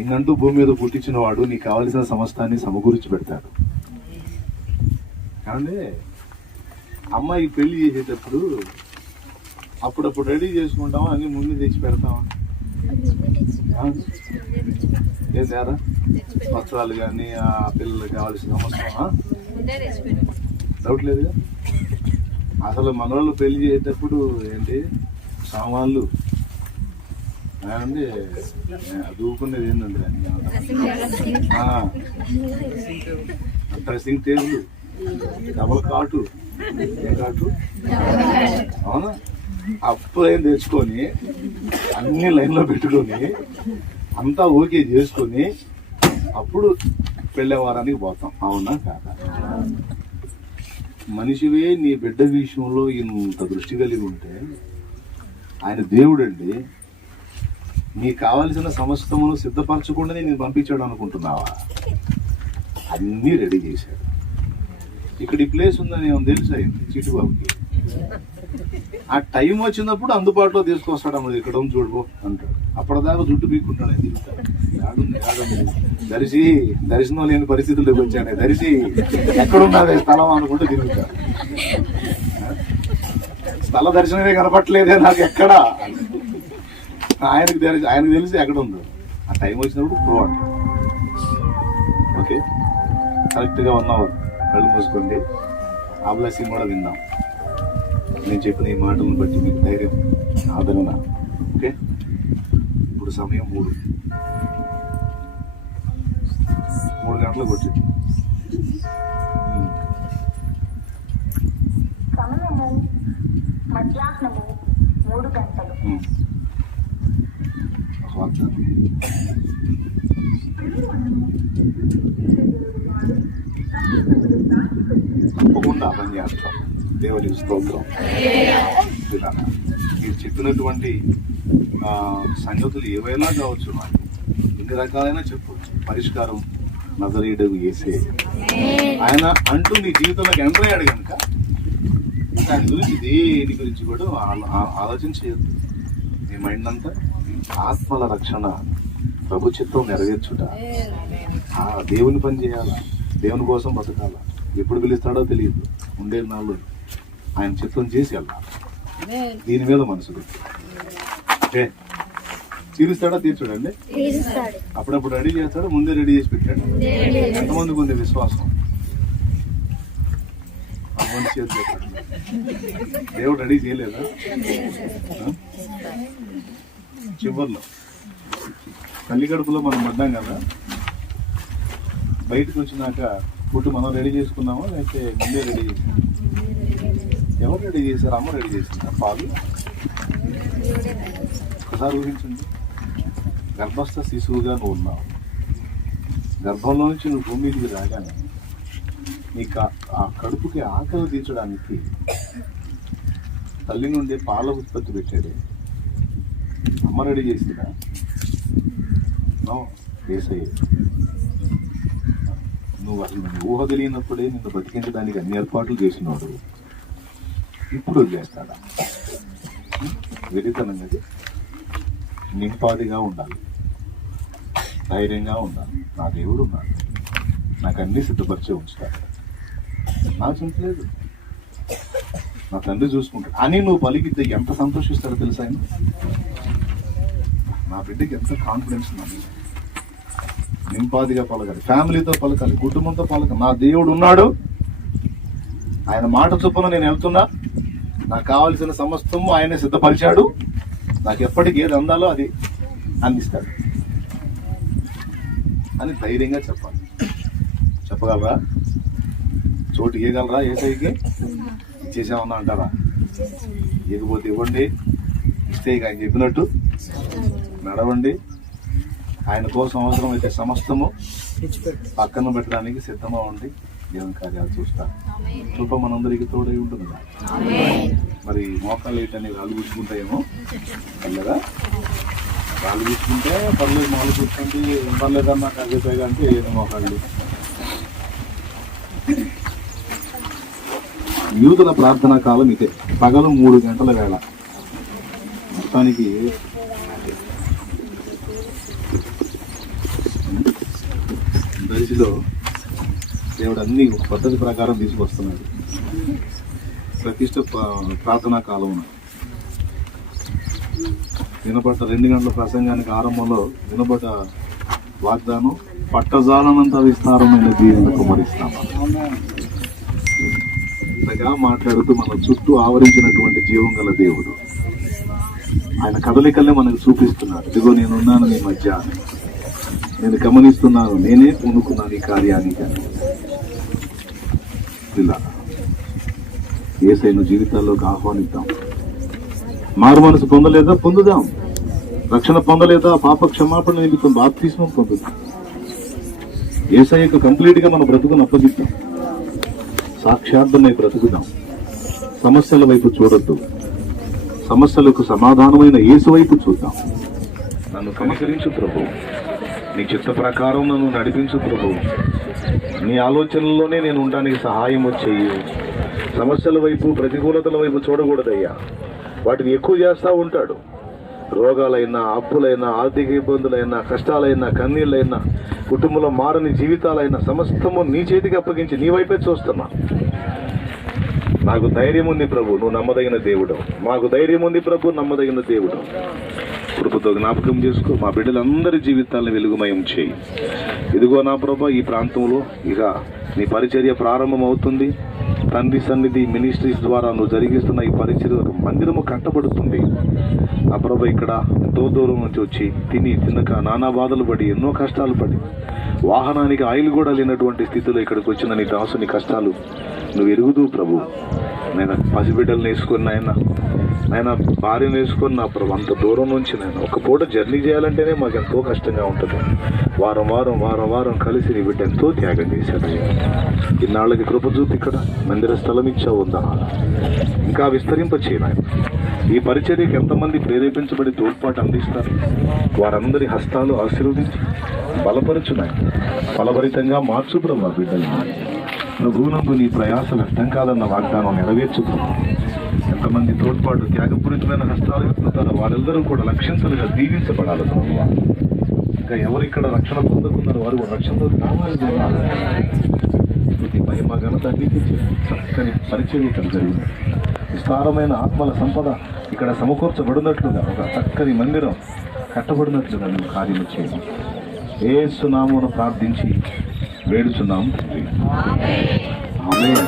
ఇంకంటూ భూమి మీద పుట్టించిన వాడు నీకు కావలసిన సమస్తాన్ని సమకూర్చి పెడతాడు. కానీ అమ్మాయి పెళ్లి చేసేటప్పుడు అప్పుడప్పుడు రెడీ చేసుకుంటామా, అన్ని ముందు తెచ్చి పెడతామా? ఏం తేరా వస్త్రాలు కానీ ఆ పిల్లలకు కావాల్సిన సమస్తమా? డౌట్ లేదుగా. అసలు మనోళ్ళు పెళ్లి చేసేటప్పుడు ఏంటి సామాన్లు అండి, దూకునేది ఏంటండి డ్రెస్సింగ్ టేబుల్, డబల్ కాటు, ఏ కాటు అవునా, అప్పుడు ఏం తెచ్చుకొని అన్ని లైన్లో పెట్టుకొని అంతా ఓకే చేసుకొని అప్పుడు పెళ్ళే వారానికి పోతాం. అవునా కాదా? మనిషివే నీ బిడ్డ విషయంలో ఇంత దృష్టి కలిగి ఉంటే ఆయన దేవుడండి. నీకు కావలసిన సమస్తమును సిద్ధపరచకుండా నేను పంపించాడు అనుకుంటున్నావా? అన్నీ రెడీ చేశాడు. ఇక్కడ ఈ ప్లేస్ ఉందని ఏమో తెలుసు అయింది చిట్టుబాబుకి. ఆ టైం వచ్చినప్పుడు అందుబాటులో తీసుకొస్తాడు. అమ్మది ఇక్కడ ఉంది చూడుకో అంటాడు. అప్పటిదాకా జుట్టు పీక్కుంటాడు. ఆయన తిరుగుతాడు, దర్శనం లేని పరిస్థితుల్లోకి వచ్చానే, దర్శి ఎక్కడున్నదే స్థలం అనుకుంటూ తిరుగుతాడు. స్థల దర్శనమే కనపట్లేదే నాకు ఎక్కడా. ఆయనకు తెలిసి ఎక్కడ ఉందో. ఆ టైం వచ్చినప్పుడు ప్రో అంట. ఓకే, కరెక్ట్గా 1 hour కళ్ళు మూసుకోండి. ఆ బ్లెస్సింగ్ కూడా విందాం. నేను చెప్పిన ఈ మాటలను బట్టి మీకు ధైర్యం, ఆదరణ. ఓకే, ఇప్పుడు సమయం 3 గంటలకు వచ్చింది. సమయము మధ్యాహ్నము 3 గంటలు. తప్పకుండా పని చేస్తాం. దేవుని స్తోత్రం. మీరు చెప్పినటువంటి సంగతులు ఏవైనా కావచ్చు, నాకు ఎన్ని రకాలైనా చెప్పవచ్చు. పరిష్కారం నజరేయుడగు యేసే. ఆయన అంటూ నీ జీవితంలోకి ఎంటర్ అయ్యాడు కనుక ఆయన గురించి దేని గురించి కూడా ఆలోచన చేయొద్దు. నీ మైండ్ అంతా ఆత్మల రక్షణ, ప్రభు చిత్తం నెరవేర్చుట, దేవుని పని చేయాలా, దేవుని కోసం బతకాలా. ఎప్పుడు పిలుస్తాడో తెలియదు. ఉండే నాళ్ళు ఆయన చిత్తం చేసి వెళ్ళాలి. దీని మీద మనసు పెట్టి ఓకే. తీరుస్తాడా? తీర్చుడండి. అప్పుడప్పుడు రెడీ చేస్తాడు, ముందే రెడీ చేసి పెట్టాడు. ఎంతమందికి ఉంది విశ్వాసం? అంతమంది చేతి పెట్టాడు. దేవుడు రెడీ చేయలేదా? చివర్లో తల్లి కడుపులో మనం పడ్డాం కదా, బయటకు వచ్చినాక ఫుడ్ మనం రెడీ చేసుకున్నామా లేకపోతే ముందే రెడీ చేసాం? ఎవరు రెడీ చేశారు? అమ్మ రెడీ చేసిందా పాలు? ఒకసారి ఊహించండి, గర్భస్థ శిశువుగా నువ్వు ఉన్నావు. గర్భంలో నుంచి నువ్వు భూమి మీదకి రాగానే నీకు ఆ కడుపుకి ఆకలి తీర్చడానికి తల్లి నుండి పాల ఉత్పత్తి పెట్టాడు. అమ్మ రెడీ చేసిందా? వేసయ్య. నువ్వు అసలు ఊహ తెలియనప్పుడే నిన్ను బతికించడానికి అన్ని ఏర్పాట్లు చేసినాడు. ఇప్పుడు వదిలేస్తాడా? వెరితనది నింపాదిగా ఉండాలి, ధైర్యంగా ఉండాలి. నా దేవుడు ఉన్నాడు, నాకు అన్ని సిద్ధపరిచే ఉంచుతాడు. నాకు చింతలేదు, నా తండ్రి చూసుకుంటాడు అని నువ్వు పలికితే ఎంత సంతోషిస్తాడో తెలుసా ఆయన. నా బిడ్డకి ఎంత కాన్ఫిడెన్స్ ఉన్నది. నింపాదిగా పలకాలి, ఫ్యామిలీతో పలకాలి, కుటుంబంతో పలకాలి. నా దేవుడు ఉన్నాడు, ఆయన మాట చొప్పున నేను వెళ్తున్నా, నాకు కావలసిన సమస్తము ఆయనే సిద్ధపరిచాడు, నాకు ఎప్పటికి ఏది అందాలో అది అందిస్తాడు అని ధైర్యంగా చెప్పాలి. చెప్పగలరా? చోటు ఇవ్వగలరా? ఏసైకి ఇచ్చేసామన్నా అంటారా? ఇవ్వకపోతే ఇవ్వండి, ఇస్తే ఇక ఆయన చెప్పినట్టు నడవండి. ఆయన కోసం అవసరమైతే సమస్తము పక్కన పెట్టడానికి సిద్ధమా ఉండి దేవుని కార్యాలు చూస్తా. కృప మనందరికీ తోడై ఉంటుంది. మరి మోకాలు ఏంటని రాళ్ళు కూర్చుకుంటాయేమో పర్లేదా? రాళ్ళు కూర్చుకుంటే పర్లేదు, మాలు కూర్చుంటే ఏం పర్లేదన్నా కాకపోతే అంటే ఏదో మోకాళ్ళు యూదుల ప్రార్థనా కాలం ఇదే, పగలు 3 గంటల వేళ. మొత్తానికి దర్శిలో దేవుడు అన్ని పద్ధతి ప్రకారం తీసుకొస్తున్నాడు. ప్రతిష్ట ప్రార్థనా కాలం వినపడ్డ 2 గంటల ప్రసంగానికి ఆరంభంలో వినపడ్డ వాగ్దానం, పట్టజాలనంత విస్తారమైన దీవెన కుమరిస్తాము. ఇంతగా మాట్లాడుతూ మన చుట్టూ ఆవరించినటువంటి జీవం గల దేవుడు ఆయన కదలికల్ని మనకు చూపిస్తున్నాడు. ఇదిగో నేనున్నాను నీ మధ్య, నేను గమనిస్తున్నాను, నేనే పూనుకున్నాను ఈ కార్యానికి. ఇలా యేసయ్యను జీవితాల్లోకి ఆహ్వానిద్దాం. మారు మనసు పొందలేదా? పొందుదాం. రక్షణ పొందలేదా? పాప క్షమాపణ నిమిత్తం బాప్తిస్మం పొందుదాం. యేసయ్యకు కంప్లీట్ గా మన బ్రతుకును అప్పగిద్దాం. సాక్షార్థమై బ్రతుకుదాం. సమస్యల వైపు చూడొద్దు, సమస్యలకు సమాధానమైన యేసు వైపు చూద్దాం. నన్ను కనికరించు ప్రభు, నీ చిత్త ప్రకారం నన్ను నడిపించు ప్రభు, నీ ఆలోచనల్లోనే నేను ఉండడానికి సహాయం వచ్చేయి. సమస్యల వైపు, ప్రతికూలతల వైపు చూడకూడదయ్యా. వాటిని ఎక్కువ చేస్తూ ఉంటాడు. రోగాలైనా, అప్పులైనా, ఆర్థిక ఇబ్బందులైనా, కష్టాలైనా, కన్నీళ్ళైనా, కుటుంబంలో మారని జీవితాలైనా సమస్తము నీ చేతికి అప్పగించి నీ వైపే చూస్తున్నా. నాకు ధైర్యం ఉంది ప్రభు, నువ్వు నమ్మదగిన దేవుడు. మాకు ధైర్యం ఉంది ప్రభు, నమ్మదగిన దేవుడు. కృపతో జ్ఞాపకం చేసుకో, మా బిడ్డలందరి జీవితాలను వెలుగుమయం చేయి. ఇదిగో నా ప్రభు, ఈ ప్రాంతంలో ఇక నీ పరిచర్య ప్రారంభం అవుతుంది. తండ్రి సన్నిధి మినిస్ట్రీస్ ద్వారా నువ్వు జరిగిస్తున్న ఈ పరిచర్య మందిరము కట్టబడుతుంది. నా ప్రభు, ఇక్కడ ఎంతో దూరం నుంచి వచ్చి తినక నానా బాధలు పడి, ఎన్నో కష్టాలు పడి, వాహనానికి ఆయిల్ కూడా లేనటువంటి స్థితిలో ఇక్కడికి వచ్చిన నీ దాసుని కష్టాలు నువ్వు ఎరుగుదు ప్రభు. నేను పసిబిడ్డలు వేసుకుని ఆయన భార్యను వేసుకొని నా ప్రభు అంత దూరం నుంచి నేను ఒక పూట జర్నీ చేయాలంటేనే మాకు ఎంతో కష్టంగా ఉంటుంది. వారం కలిసి నీ బిడ్డ ఎంతో త్యాగం చేశాడు. ఇన్నాళ్ళకి కృప చూపి ఇక్కడ మందిర స్థలం ఇచ్చావు ఉందా, ఇంకా విస్తరింపచేయను. ఆయన ఈ పరిచర్యకి ఎంతమంది ప్రేరేపించబడి తోడ్పాటు అందిస్తారు, వారందరి హస్తాలు ఆశీర్వదించి బలపరచున్నాయి. ఫలభరితంగా మార్చు ప్రభు బిడ్డలు. ప్రభువునందు నీ ప్రయాస వ్యర్థం కాదన్న వాగ్దానం నెరవేర్చు ప్రభు. ఎంతమంది తోడ్పాటు త్యాగపూరితమైన హస్తాలు ఎత్తుతారో వారెల్లరూ కూడా లక్షంతలుగా దీవించబడాలి ప్రభు. ఇంకా ఎవరు ఇక్కడ రక్షణ పొందుకున్నారో వారు రక్షణలో కావాలి. మహిమ ఘనత చక్కని పరిచయం ఇక్కడ జరిగింది. విస్తారమైన ఆత్మల సంపద ఇక్కడ సమకూర్చబడినట్లుగా ఒక చక్కని మందిరం కట్టబడినట్లుగా నువ్వు కార్యము చేయండి. యేసు నామమున ప్రార్థించి వేడుచున్నాం. ఆమేన్.